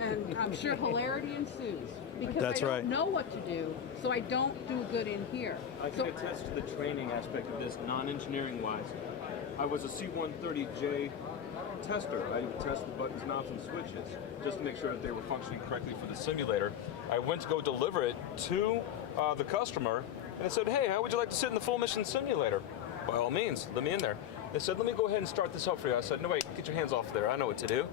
And I'm sure hilarity ensues. Because I don't know what to do, so I don't do good in here. I can attest to the training aspect of this, non-engineering wise. I was a C-130J tester. I would test the buttons, knobs, and switches just to make sure that they were functioning correctly for the simulator. I went to go deliver it to the customer, and it said, hey, how would you like to sit in the full mission simulator? By all means, let me in there. They said, let me go ahead and start this up for you. I said, no, wait, get your hands off there. I know what to do.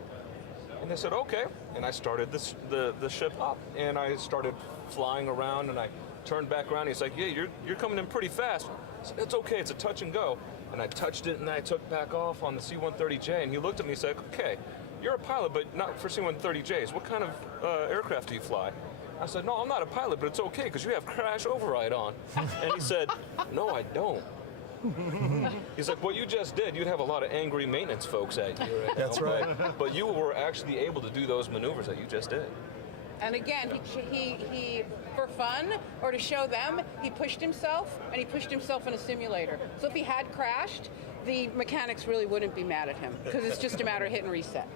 And they said, okay. And I started the ship up, and I started flying around, and I turned back around. He's like, yeah, you're coming in pretty fast. I said, it's okay, it's a touch and go. And I touched it, and I took back off on the C-130J, and he looked at me and said, okay, you're a pilot, but not for C-130Js. What kind of aircraft do you fly? I said, no, I'm not a pilot, but it's okay, because you have crash override on. And he said, no, I don't. He's like, what you just did, you'd have a lot of angry maintenance folks at you right now. That's right. But you were actually able to do those maneuvers that you just did. And again, he for fun or to show them, he pushed himself, and he pushed himself in a simulator. So if he had crashed, the mechanics really wouldn't be mad at him, because it's just a matter of hit and reset.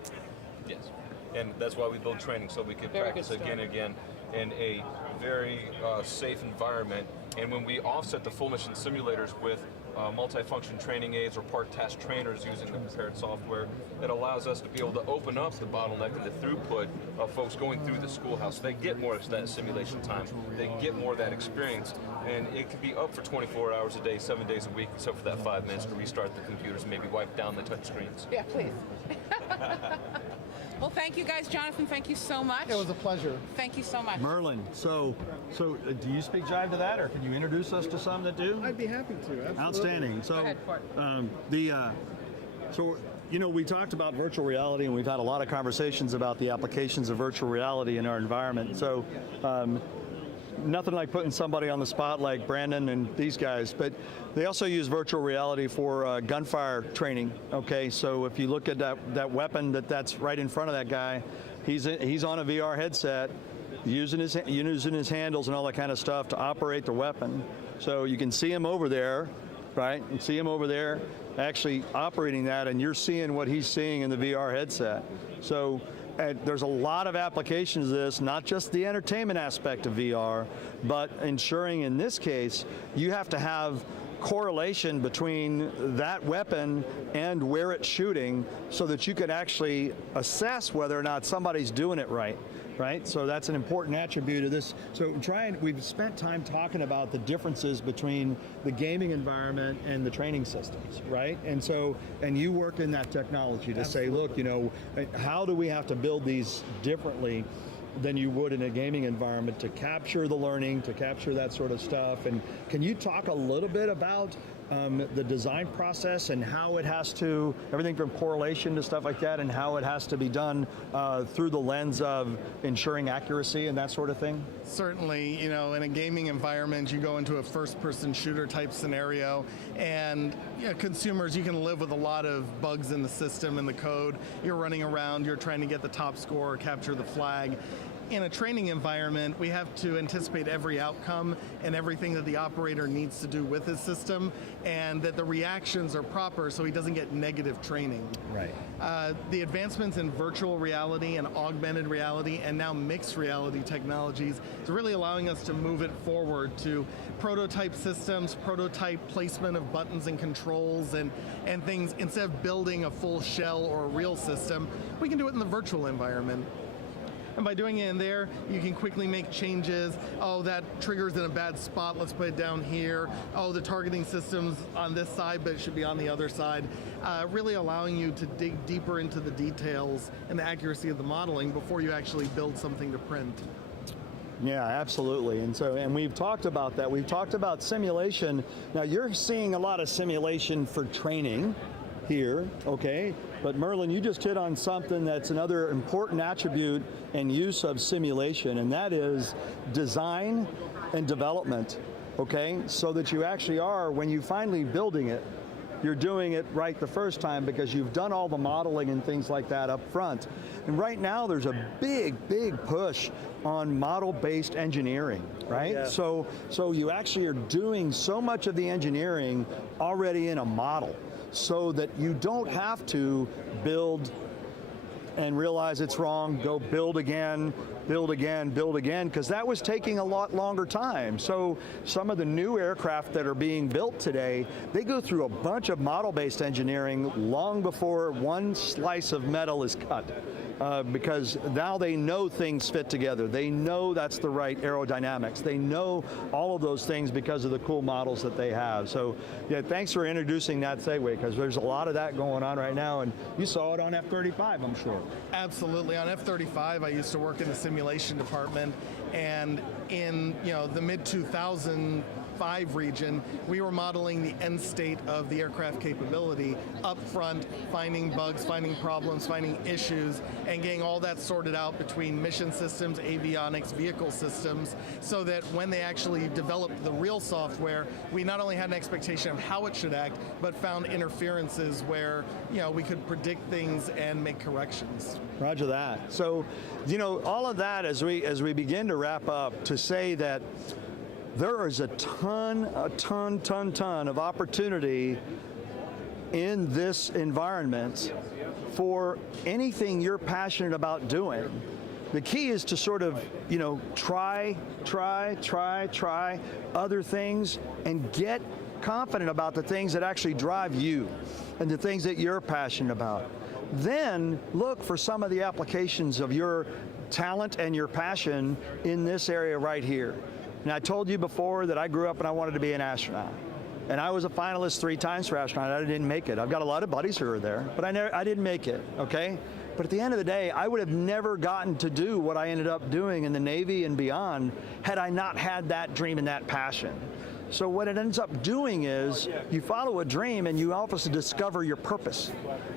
Yes. And that's why we build training, so we can practice again and again in a very safe environment. And when we offset the full mission simulators with multifunction training aids or part task trainers using the prepared software, it allows us to be able to open up the bottleneck and the throughput of folks going through the schoolhouse. They get more of that simulation time. They get more of that experience. And it can be up for 24 hours a day, 7 days a week, except for that 5 minutes to restart the computers and maybe wipe down the touch screens. Yeah, please. Well, thank you guys. Jonathan, thank you so much. It was a pleasure. Thank you so much. Merlin, so do you speak jive to that, or can you introduce us to some that do? I'd be happy to. Absolutely. Outstanding. So, Go ahead, we talked about virtual reality, and we've had a lot of conversations about the applications of virtual reality in our environment. So, nothing like putting somebody on the spot like Brandon and these guys, but they also use virtual reality for gunfire training. Okay, so if you look at that weapon that's right in front of that guy, he's on a VR headset, using his handles and all that kind of stuff to operate the weapon. So you can see him over there, right? And see him over there actually operating that, and you're seeing what he's seeing in the VR headset. So there's a lot of applications of this, not just the entertainment aspect of VR, but ensuring in this case, you have to have correlation between that weapon and where it's shooting so that you can actually assess whether or not somebody's doing it right. Right, so that's an important attribute of this. So we've spent time talking about the differences between the gaming environment and the training systems, right? And you work in that technology to say, look, how do we have to build these differently than you would in a gaming environment to capture the learning, to capture that sort of stuff? And can you talk a little bit about the design process and how it has to, everything from correlation to stuff like that, and how it has to be done through the lens of ensuring accuracy and that sort of thing? Certainly, in a gaming environment, you go into a first-person shooter type scenario, and consumers, you can live with a lot of bugs in the system and the code. You're running around, you're trying to get the top score or capture the flag. In a training environment, we have to anticipate every outcome and everything that the operator needs to do with his system, and that the reactions are proper so he doesn't get negative training. Right. The advancements in virtual reality and augmented reality and now mixed reality technologies is really allowing us to move it forward to prototype systems, prototype placement of buttons and controls and things. Instead of building a full shell or a real system, we can do it in the virtual environment. And by doing it in there, you can quickly make changes. Oh, that trigger's in a bad spot, let's put it down here. Oh, the targeting system's on this side, but it should be on the other side. Really allowing you to dig deeper into the details and the accuracy of the modeling before you actually build something to print. Yeah, absolutely. And we've talked about that. We've talked about simulation. Now you're seeing a lot of simulation for training here, okay? But Merlin, you just hit on something that's another important attribute and use of simulation, and that is design and development, okay? So that you actually are, when you finally building it, you're doing it right the first time because you've done all the modeling and things like that up front. And right now there's a big push on model-based engineering, right? Yeah. So you actually are doing so much of the engineering already in a model, so that you don't have to build and realize it's wrong, go build again, because that was taking a lot longer time. So some of the new aircraft that are being built today, they go through a bunch of model-based engineering long before one slice of metal is cut. Because now they know things fit together. They know that's the right aerodynamics. They know all of those things because of the cool models that they have. So yeah, thanks for introducing that segue, because there's a lot of that going on right now, and you saw it on F-35, I'm sure. Absolutely. On F-35, I used to work in the simulation department, and in the mid-2005 region, we were modeling the end state of the aircraft capability up front, finding bugs, finding problems, finding issues, and getting all that sorted out between mission systems, avionics, vehicle systems, so that when they actually developed the real software, we not only had an expectation of how it should act, but found interferences where we could predict things and make corrections. Roger that. So, all of that as we begin to wrap up, to say that there is a ton of opportunity in this environment for anything you're passionate about doing. The key is to sort of, try other things and get confident about the things that actually drive you and the things that you're passionate about. Then look for some of the applications of your talent and your passion in this area right here. And I told you before that I grew up and I wanted to be an astronaut. And I was a finalist 3 times for astronaut. I didn't make it. I've got a lot of buddies who are there, but I didn't make it, okay? But at the end of the day, I would have never gotten to do what I ended up doing in the Navy and beyond had I not had that dream and that passion. So what it ends up doing is you follow a dream and you also discover your purpose,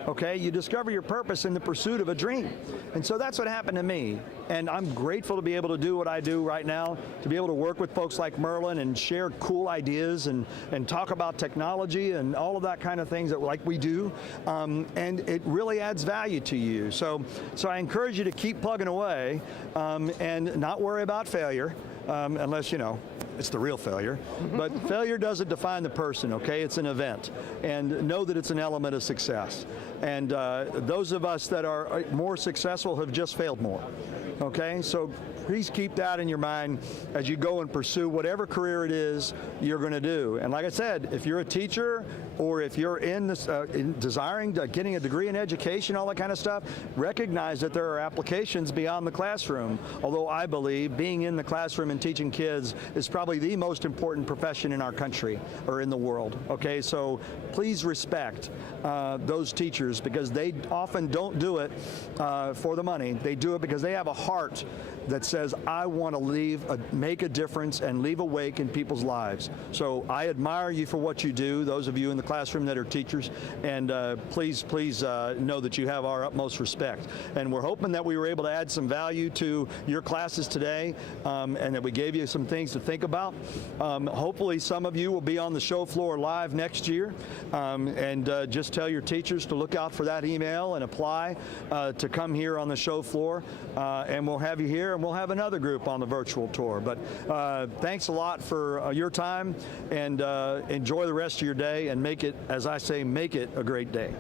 okay? You discover your purpose in the pursuit of a dream. And so that's what happened to me. And I'm grateful to be able to do what I do right now, to be able to work with folks like Merlin and share cool ideas and talk about technology and all of that kind of things that like we do. And it really adds value to you. So I encourage you to keep plugging away and not worry about failure. Unless, it's the real failure. But failure doesn't define the person, okay? It's an event. And know that it's an element of success. And those of us that are more successful have just failed more, okay? So please keep that in your mind as you go and pursue whatever career it is you're going to do. And like I said, if you're a teacher or if you're in this, desiring getting a degree in education, all that kind of stuff, recognize that there are applications beyond the classroom. Although I believe being in the classroom and teaching kids is probably the most important profession in our country or in the world. Okay, so please respect those teachers, because they often don't do it for the money. They do it because they have a heart that says, I want to make a difference and leave a wake in people's lives. So I admire you for what you do, those of you in the classroom that are teachers, and please know that you have our utmost respect. And we're hoping that we were able to add some value to your classes today, and that we gave you some things to think about. Hopefully some of you will be on the show floor live next year, and just tell your teachers to look out for that email and apply to come here on the show floor, and we'll have you here, and we'll have another group on the virtual tour. But thanks a lot for your time, and enjoy the rest of your day, and make it, as I say, make it a great day.